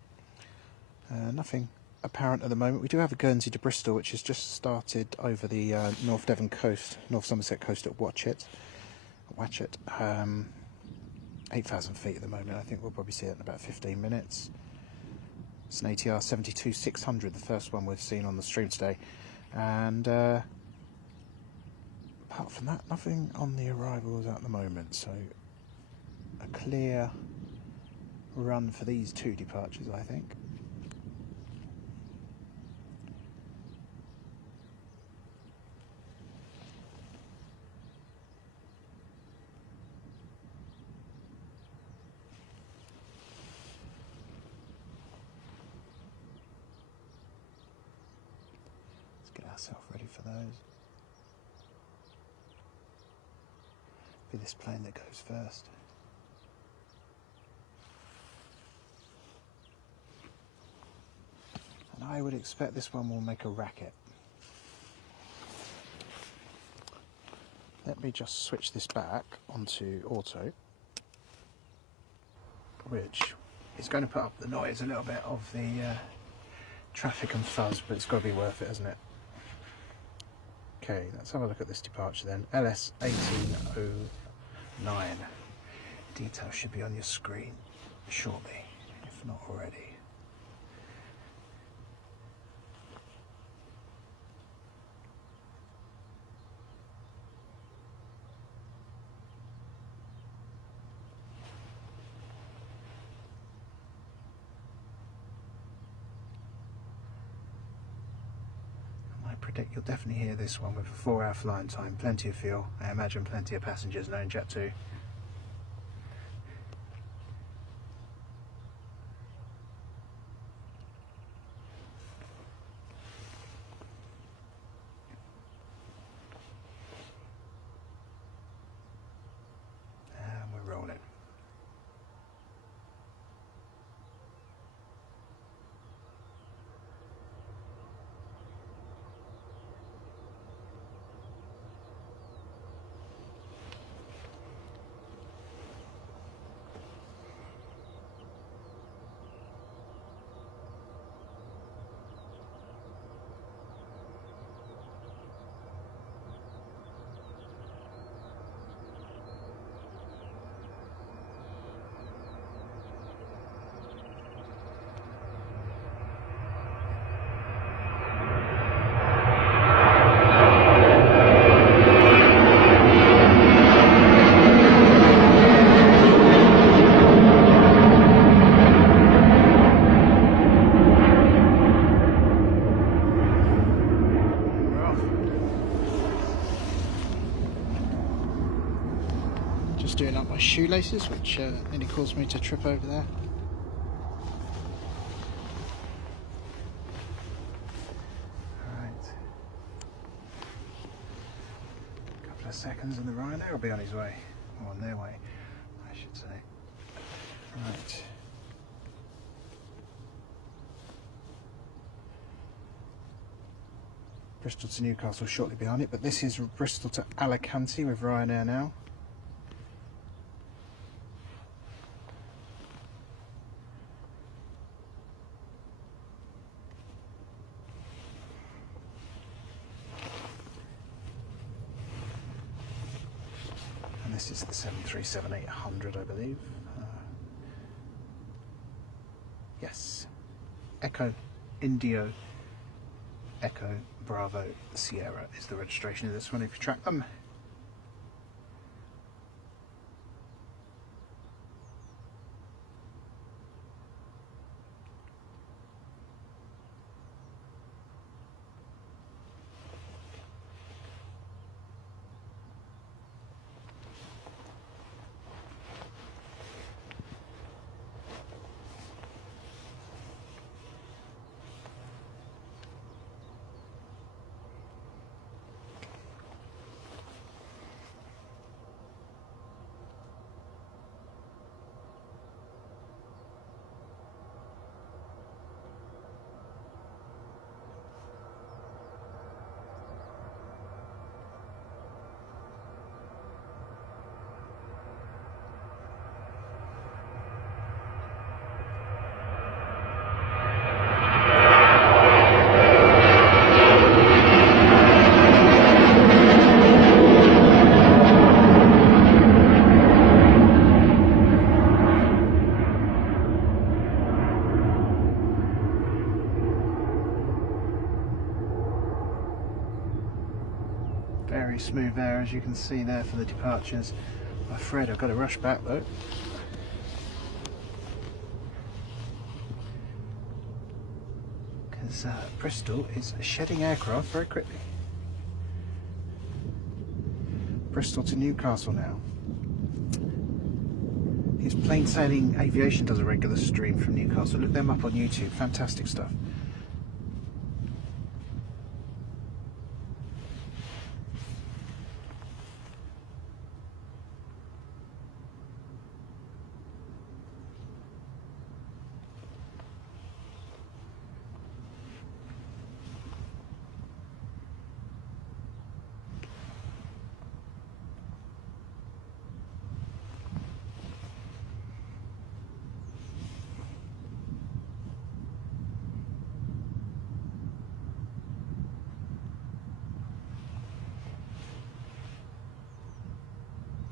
Nothing apparent at the moment. We do have a Guernsey to Bristol, which has just started over the North Devon coast, North Somerset coast at Watchet. 8,000 feet at the moment. I think we'll probably see it in about 15 minutes. It's an ATR 72-600, the first one we've seen on the stream today. And apart from that, nothing on the arrivals at the moment. So a clear run for these two departures, I think. Get ourselves ready for those. Be this plane that goes first. And I would expect this one will make a racket. Let me just switch this back onto auto, which is going to put up the noise a little bit of the traffic and fuzz, but it's got to be worth it, hasn't it? Okay, let's have a look at this departure then. LS 1809. Details should be on your screen shortly, if not already. You'll definitely hear this one with a 4-hour flying time, plenty of fuel, I imagine plenty of passengers knowing Jet 2. And we're rolling. Just doing up my shoelaces, which nearly caused me to trip over there. Right. Couple of seconds and the Ryanair will be on his way, or on their way, I should say. Right. Bristol to Newcastle shortly behind it, but this is Bristol to Alicante with Ryanair now. And this is the 737-800, I believe. Yes. Echo Indio Echo Bravo Sierra is the registration of this one if you track them. Very smooth there, as you can see there, for the departures. I'm afraid I've got to rush back though. Because Bristol is shedding aircraft very quickly. Bristol to Newcastle now. His plain sailing aviation does a regular stream from Newcastle. Look them up on YouTube, fantastic stuff.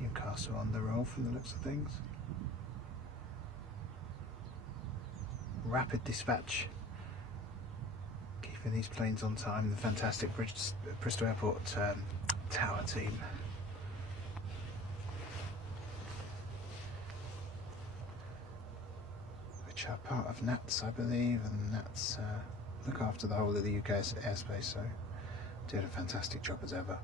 Newcastle on the roll from the looks of things. Rapid dispatch, keeping these planes on time. The fantastic Bristol Airport tower team. Which are part of NATS, I believe, and NATS look after the whole of the UK airspace, so doing a fantastic job as ever.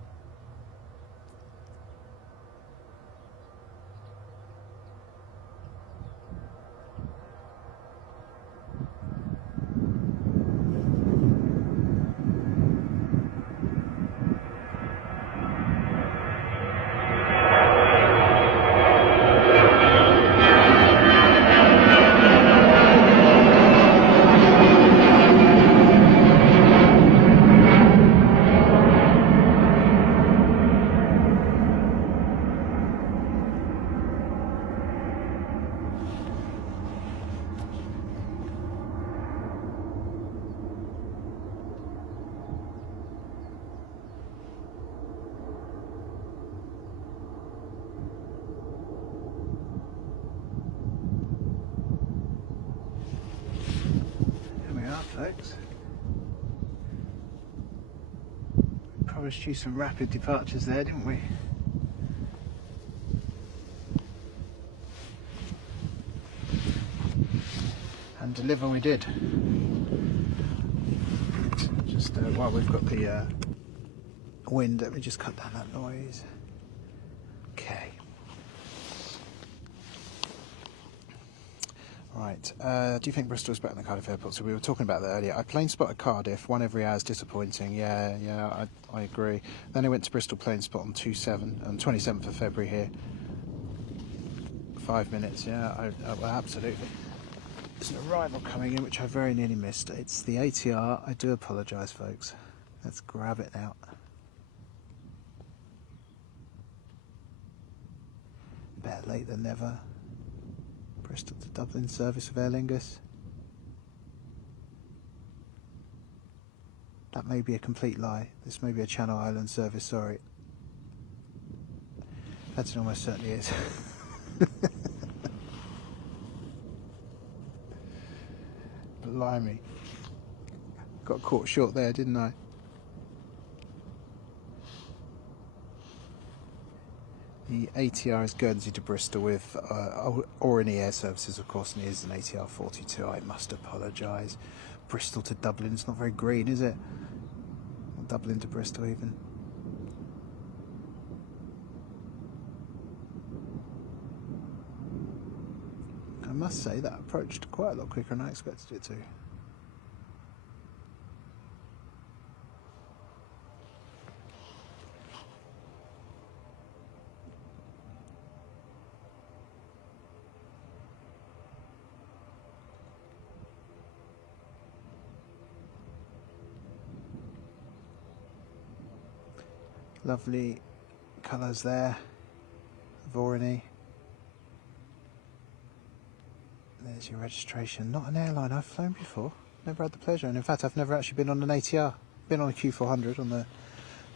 Folks, we promised you some rapid departures there, didn't we? And deliver we did. Just while we've got the wind, let me just cut down that noise. Okay. Right, do you think Bristol's better than Cardiff Airport? So we were talking about that earlier. I plane spotted Cardiff, one every hour is disappointing. Yeah, I agree. Then I went to Bristol plane spot on 27th of February here. 5 minutes, yeah, well, absolutely. There's an arrival coming in which I very nearly missed. It's the ATR. I do apologise, folks. Let's grab it out. Better late than never. Bristol to Dublin service of Aer Lingus. That may be a complete lie. This may be a Channel Island service, sorry. That almost certainly is. Blimey. Got caught short there, didn't I? The ATR is Guernsey to Bristol with Orany Air Services, of course, and it is an ATR 42. I must apologise. Bristol to Dublin, it's not very green, is it? Or Dublin to Bristol, even. I must say that approached quite a lot quicker than I expected it to. Lovely colours there of Orany. There's your registration. Not an airline I've flown before. Never had the pleasure, and in fact I've never actually been on an ATR. Been on a Q400 on the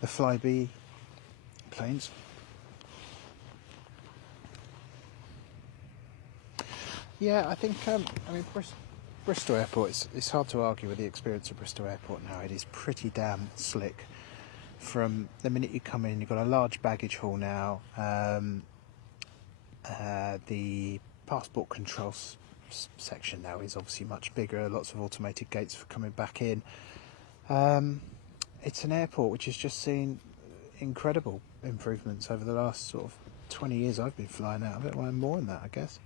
Flybe planes. Yeah, I think I mean Bristol Airport. It's hard to argue with the experience of Bristol Airport now. It is pretty damn slick. From the minute you come in, you've got a large baggage hall now. The passport control section now is obviously much bigger. Lots of automated gates for coming back in. It's an airport which has just seen incredible improvements over the last sort of 20 years I've been flying out of it. Well, more than that, I guess.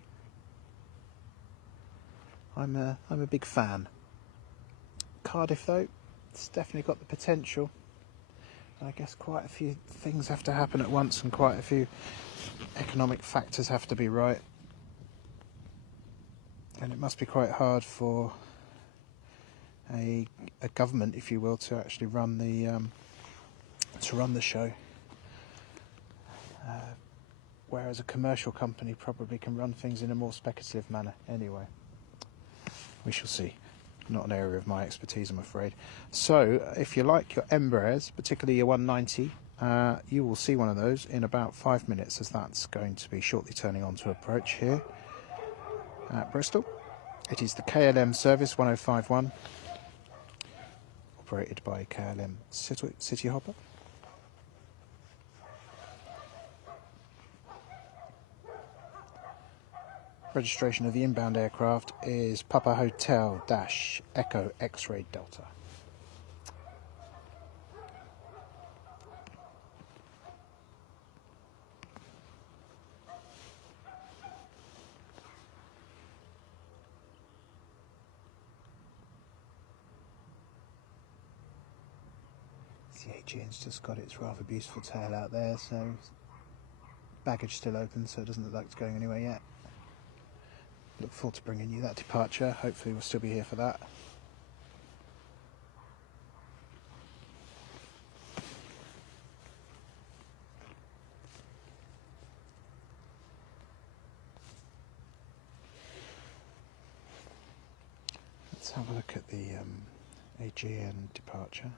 I'm a big fan. Cardiff, though, it's definitely got the potential. I guess quite a few things have to happen at once, and quite a few economic factors have to be right. And it must be quite hard for a government, if you will, to actually run the show. Whereas a commercial company probably can run things in a more speculative manner. Anyway, we shall see. Not an area of my expertise, I'm afraid. So, if you like your Embraers, particularly your 190, you will see one of those in about 5 minutes, as that's going to be shortly turning on to approach here at Bristol. It is the KLM service 1051, operated by KLM City Hopper. Registration of the inbound aircraft is Papa Hotel - Echo X-Ray Delta. The Aegean's just got its rather beautiful tail out there, so baggage still open, so it doesn't look like it's going anywhere yet. Look forward to bringing you that departure. Hopefully we'll still be here for that. Let's have a look at the Aegean departure.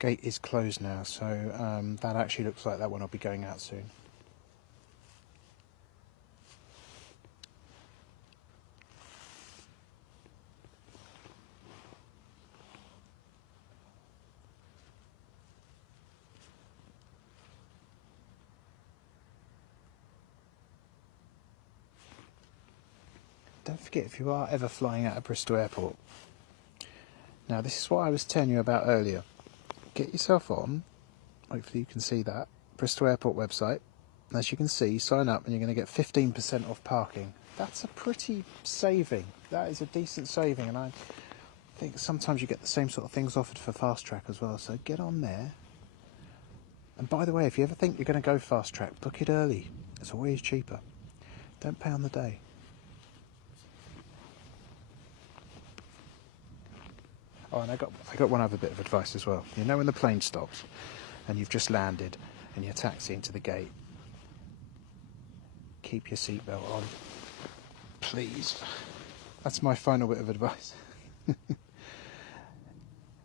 Gate is closed now, so that actually looks like that one will be going out soon. Don't forget, if you are ever flying out of Bristol Airport, now this is what I was telling you about earlier. Get yourself on, hopefully you can see that, Bristol Airport website, As you can see, you sign up and you're going to get 15% off parking. That's a pretty saving. That is a decent saving, and I think sometimes you get the same sort of things offered for fast track as well, so get on there. And by the way, if you ever think you're going to go fast track, book it early. It's always cheaper. Don't pay on the day. Oh, and I got one other bit of advice as well. You know, when the plane stops and you've just landed and you're taxiing to the gate, keep your seatbelt on, please. That's my final bit of advice.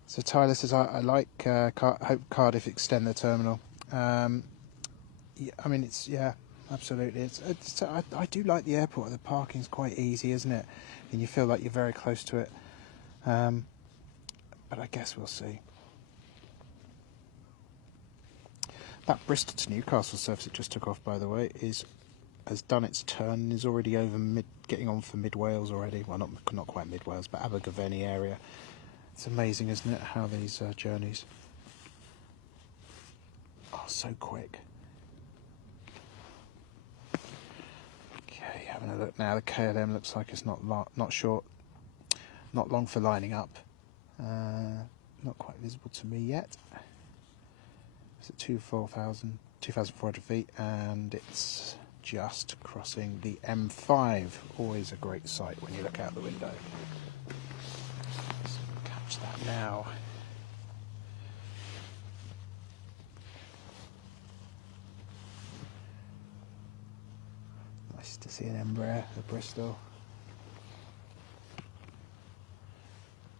So Tyler says, I like hope Cardiff extend their terminal. Yeah, I mean, yeah, absolutely. I do like the airport. The parking's quite easy, isn't it? And you feel like you're very close to it. But I guess we'll see. That Bristol to Newcastle service it just took off, by the way, has done its turn and is already over getting on for mid Wales already. Well, not quite mid Wales, but Abergavenny area. It's amazing, isn't it, how these journeys are so quick. Okay, having a look now. The KLM looks like it's not long for lining up. Not quite visible to me yet. It's at 2,400 feet, and it's just crossing the M5. Always a great sight when you look out the window. Let's catch that now. Nice to see an Embraer at Bristol.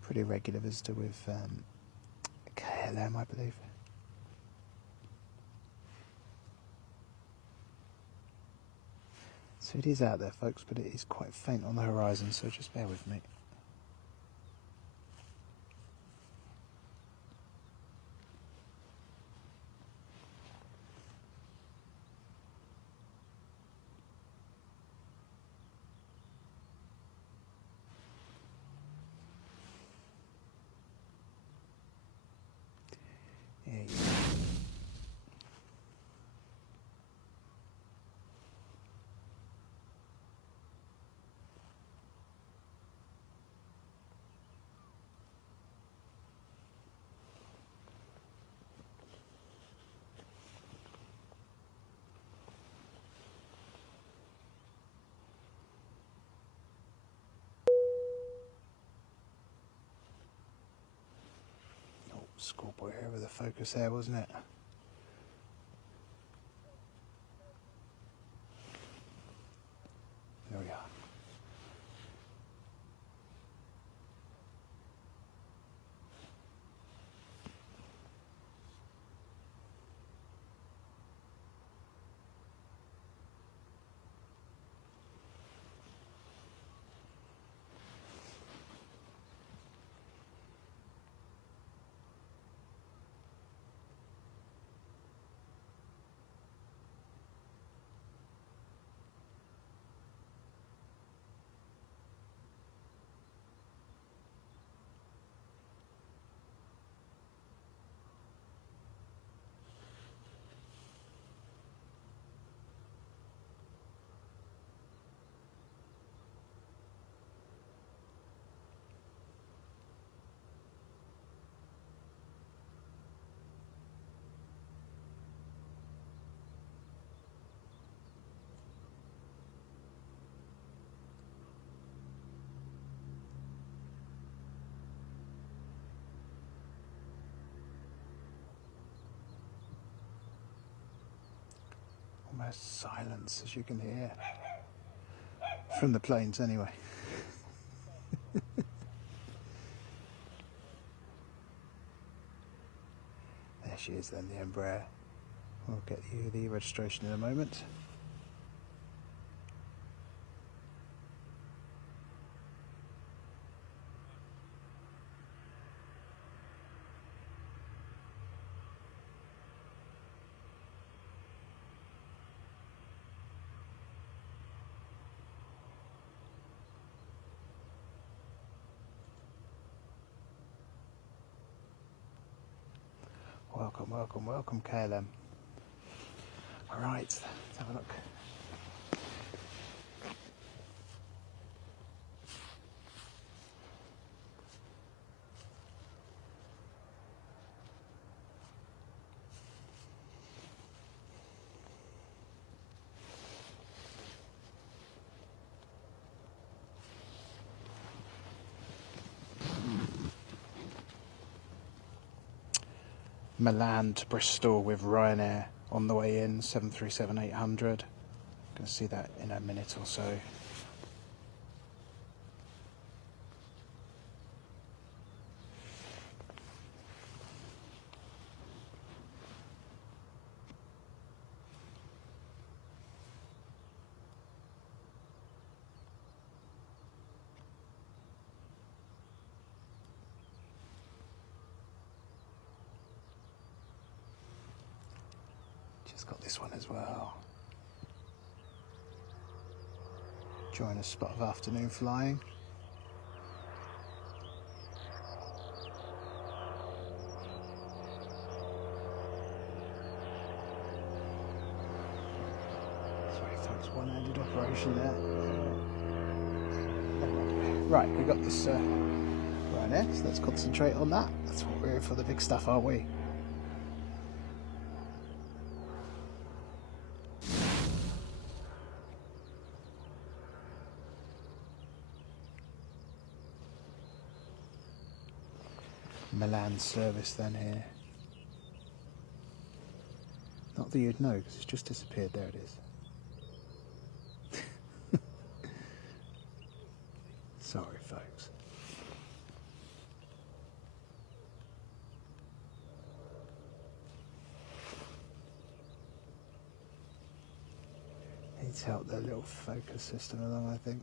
Pretty regular visitor with KLM, I believe. So it is out there, folks, but it is quite faint on the horizon, so just bear with me. There you go. Schoolboy over the focus there, wasn't it? There we are. Almost silence, as you can hear. From the planes, anyway. There she is then, the Embraer. We'll get you the registration in a moment. Welcome, welcome, welcome, KLM. All right, let's have a look. Milan to Bristol with Ryanair on the way in, 737-800. Going to see that in a minute or so. Just got this one as well. Join a spot of afternoon flying. Sorry folks, one-handed operation there. Right, we got this Ryanair, so let's concentrate on that. That's what we're here for, the big stuff, aren't we? Milan service then here. Not that you'd know because it's just disappeared. There it is. Sorry folks. Needs help their little focus system along, I think.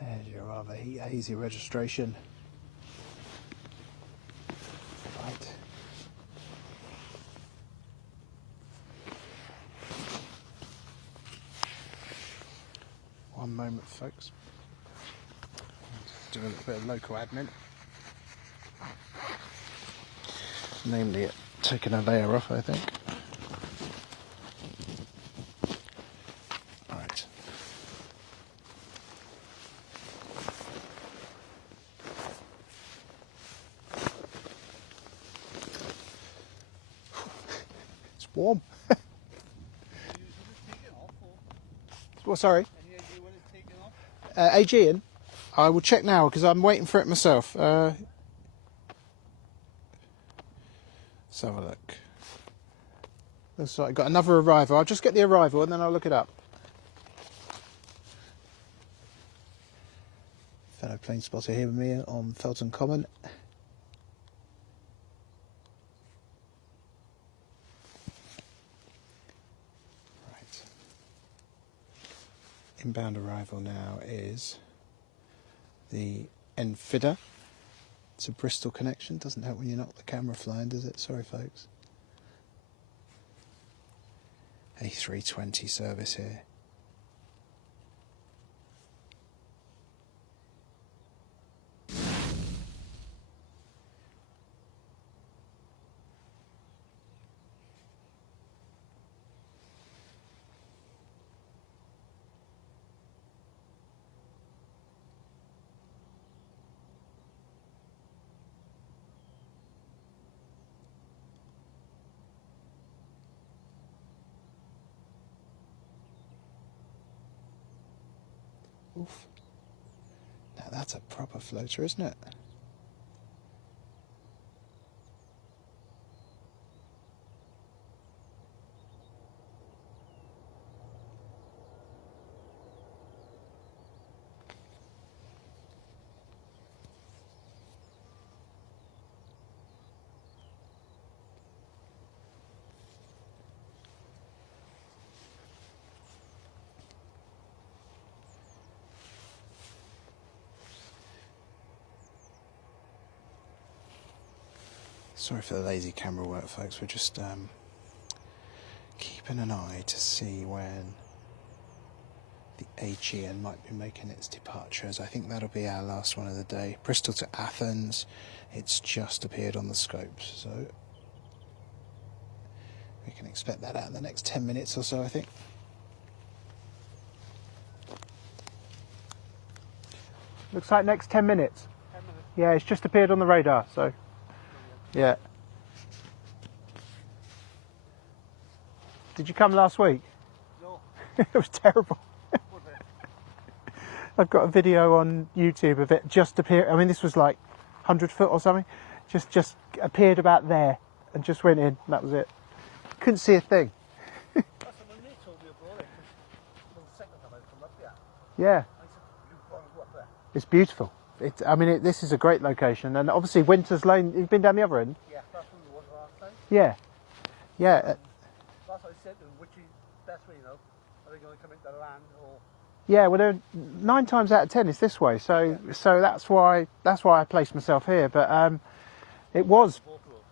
There's your rather hazy registration. Right. One moment, folks. Do a little bit of local admin. Namely, taking a layer off, I think. Right. It's warm. Well, sorry. Aegean? I will check now because I'm waiting for it myself. Let's have a look. Looks like I've got another arrival. I'll just get the arrival and then I'll look it up. Fellow plane spotter here with me on Felton Common. Right. Inbound arrival now is the Enfida. It's a Bristol connection. Doesn't help when you're not the camera flying, does it? Sorry, folks. A320 service here. Oof. Now that's a proper floater, isn't it? Sorry for the lazy camera work, folks. We're just keeping an eye to see when the Aegean might be making its departures. I think that'll be our last one of the day. Bristol to Athens. It's just appeared on the scopes, so we can expect that out in the next 10 minutes or so, I think. Looks like next 10 minutes. 10 minutes. Yeah, it's just appeared on the radar, so yeah. Did you come last week? No. It was terrible. Was it? I've got a video on YouTube of it just appear. I mean, this was like 100 foot or something. Just appeared about there and just went in. And that was it. Couldn't see a thing. That's what my mate told me about it. The second time I come up here, Yeah, I said, "You've got to go up there." it's beautiful. This is a great location, and obviously Winter's Lane. You've been down the other end. Yeah, that's when it was last time. Yeah, yeah. That's what I said to him, which is best way, you know. Are they going to come into land or? Yeah, well, 9 times out of 10 it's this way, so that's why I placed myself here. But it was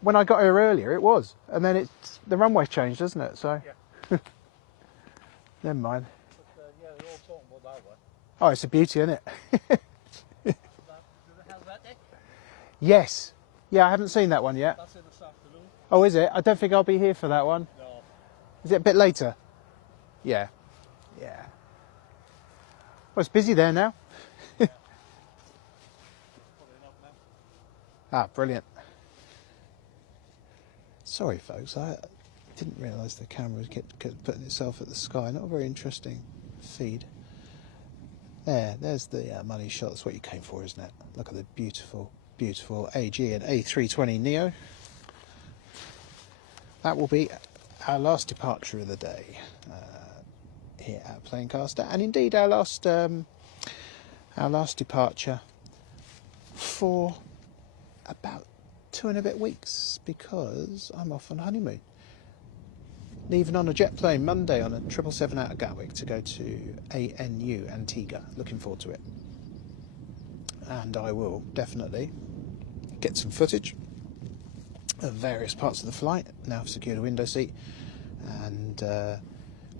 when I got here earlier, it was, and then the runway's changed, doesn't it? So Yeah. never mind. But yeah, they're all talking about that one. Oh, it's a beauty, isn't it? Do the hell that day? Yes. Yeah, I haven't seen that one yet. That's in this afternoon. Oh, is it? I don't think I'll be here for that one. No. Is it a bit later? Yeah. Yeah. Well, it's busy there now. Put it up now. Ah, brilliant. Sorry, folks, I didn't realise the camera kept putting itself at the sky. Not a very interesting feed. There's the money shot. That's what you came for, isn't it? Look at the beautiful, beautiful Aegean A320 Neo. That will be our last departure of the day here at Planecaster, and indeed our last departure for about 2 and a bit weeks, because I'm off on honeymoon. Leaving on a jet plane Monday on a 777 out of Gatwick to go to ANU Antigua. Looking forward to it. And I will definitely get some footage of various parts of the flight. Now I've secured a window seat, and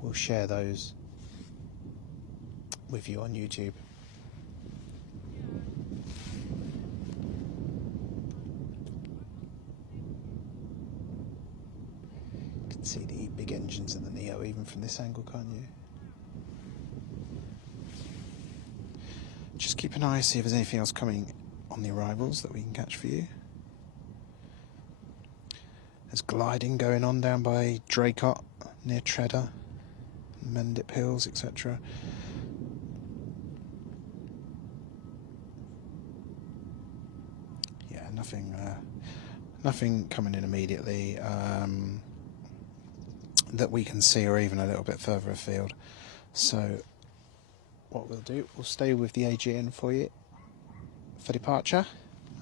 we'll share those with you on YouTube. You can see the big engines in the Neo even from this angle, can't you? Just keep an eye, see if there's anything else coming on the arrivals that we can catch for you. There's gliding going on down by Draycott near Treadder, Mendip Hills, etc. Yeah, nothing coming in immediately that we can see, or even a little bit further afield. So what we'll do, we'll stay with the Aegean for you for departure,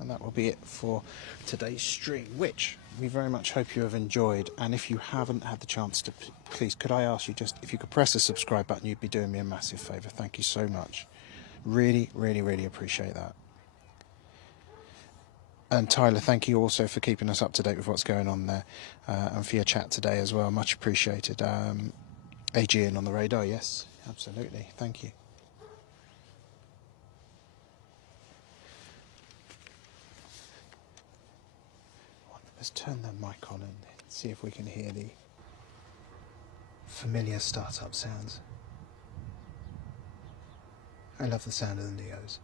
and that will be it for today's stream, which we very much hope you have enjoyed. And if you haven't had the chance to, please could I ask you just if you could press the subscribe button, you'd be doing me a massive favour. Thank you so much. Really, really, really appreciate that. And Tyler, thank you also for keeping us up to date with what's going on there, and for your chat today as well. Much appreciated. Aegean on the radar, yes, absolutely. Thank you. Let's turn the mic on and see if we can hear the familiar startup sounds. I love the sound of the Neos.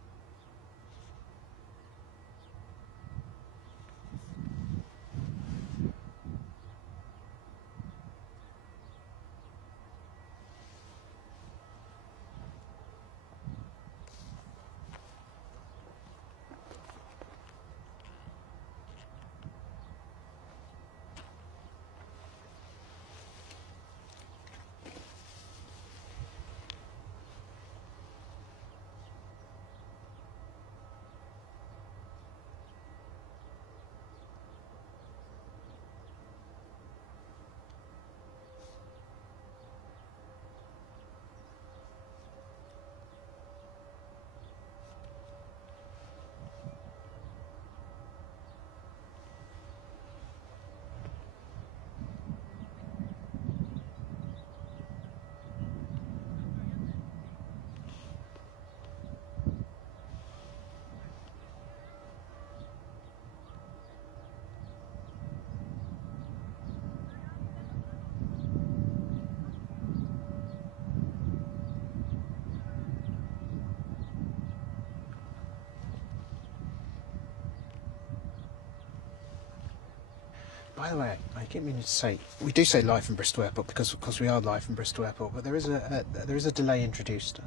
By the way, I keep meaning to say, we do say live from Bristol Airport because of course we are live from Bristol Airport, but there is a delay introduced.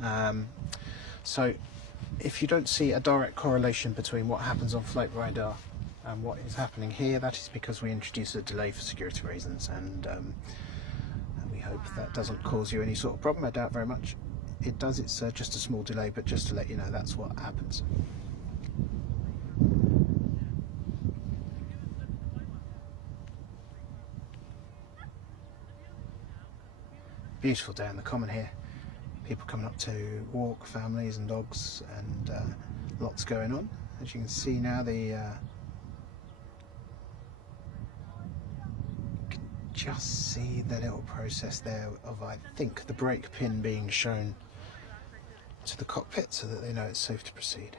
So if you don't see a direct correlation between what happens on Flight Radar and what is happening here, that is because we introduce a delay for security reasons, and we hope that doesn't cause you any sort of problem. I doubt very much it does. It's just a small delay, but just to let you know, that's what happens. Beautiful day on the common here. People coming up to walk, families and dogs, and lots going on. As you can see now, you can just see the little process there of, I think, the brake pin being shown to the cockpit so that they know it's safe to proceed.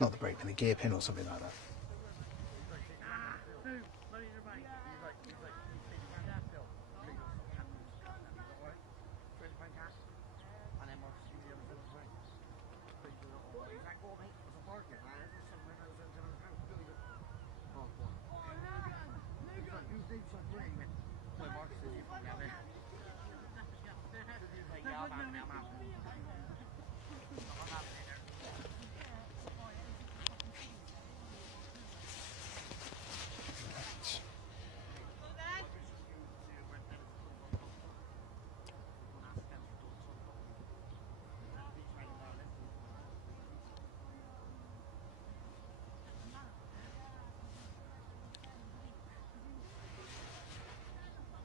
Not the brake pin, the gear pin or something like that.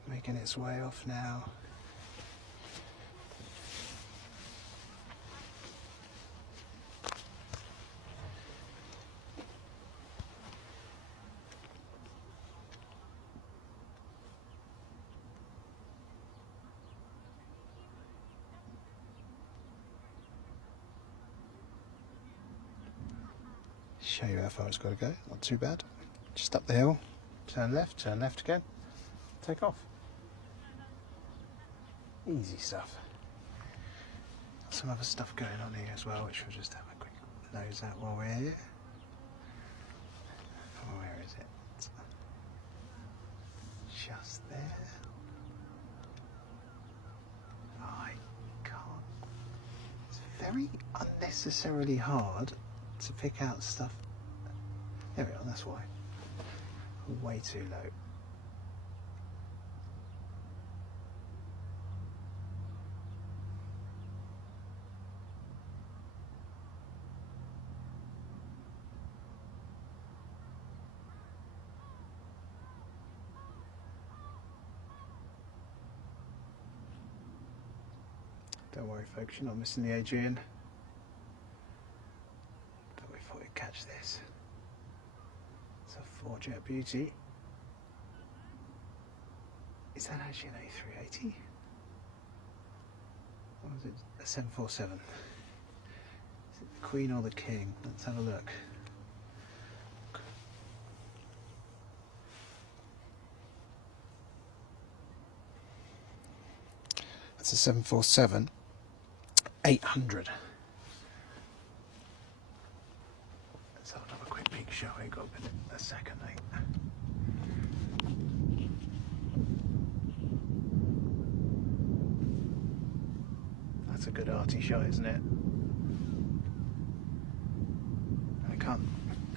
Making its way off now. Show you how far it's got to go. Not too bad. Just up the hill, turn left again, take off. Easy stuff. Some other stuff going on here as well, which we'll just have a quick nose at while we're here. Where is it? Just there. I can't. It's very unnecessarily hard to pick out stuff. There we are, that's why. Way too low. Don't worry folks, you're not missing the Aegean. But we thought we'd catch this. It's a 4-jet beauty. Is that actually an A380? Or is it a 747? Is it the Queen or the King? Let's have a look. That's a 747. 800. Let's have another quick peek, shall we? Got a second, eh? That's a good arty shot, isn't it? I can't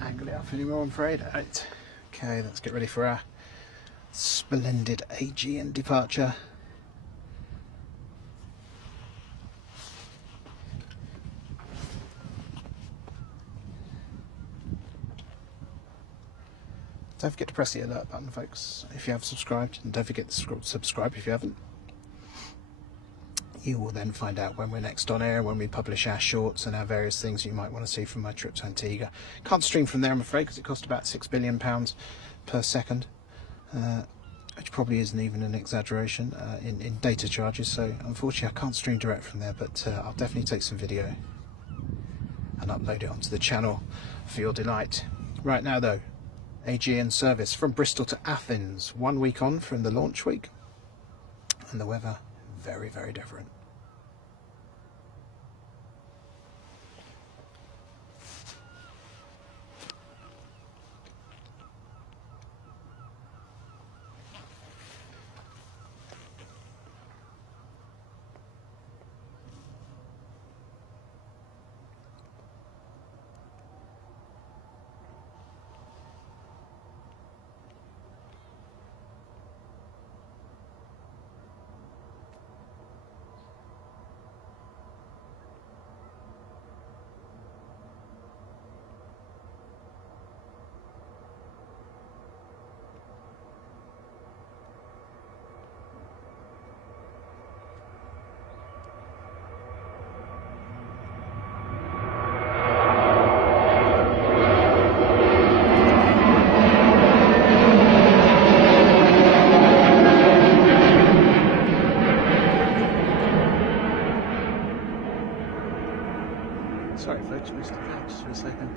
angle it up anymore, I'm afraid. Right. Okay, let's get ready for our splendid Aegean departure. Don't forget to press the alert button, folks, if you have subscribed, and don't forget to subscribe if you haven't. You will then find out when we're next on air, when we publish our shorts and our various things you might want to see from my trip to Antigua. Can't stream from there, I'm afraid, because it costs about £6 billion per second, which probably isn't even an exaggeration in data charges. So unfortunately I can't stream direct from there, but I'll definitely take some video and upload it onto the channel for your delight. Right now though, Aegean service from Bristol to Athens, 1 week on from the launch week, and the weather very, very different. Sorry folks, missed it there just for a second.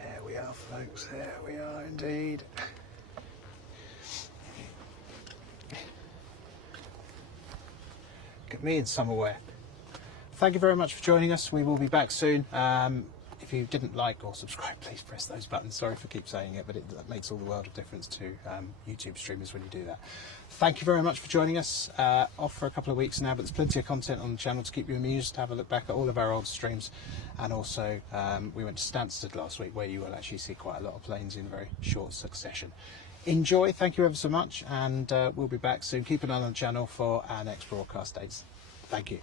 There we are folks, there we are indeed. Look at me in summer wear. Thank you very much for joining us. We will be back soon. If you didn't like or subscribe, please press those buttons. Sorry for keep saying it, but that makes all the world of difference to YouTube streamers when you do that. Thank you very much for joining us. Off for a couple of weeks now, but there's plenty of content on the channel to keep you amused. Have a look back at all of our old streams. And also, we went to Stansted last week, where you will actually see quite a lot of planes in very short succession. Enjoy, thank you ever so much, and we'll be back soon. Keep an eye on the channel for our next broadcast dates. Thank you.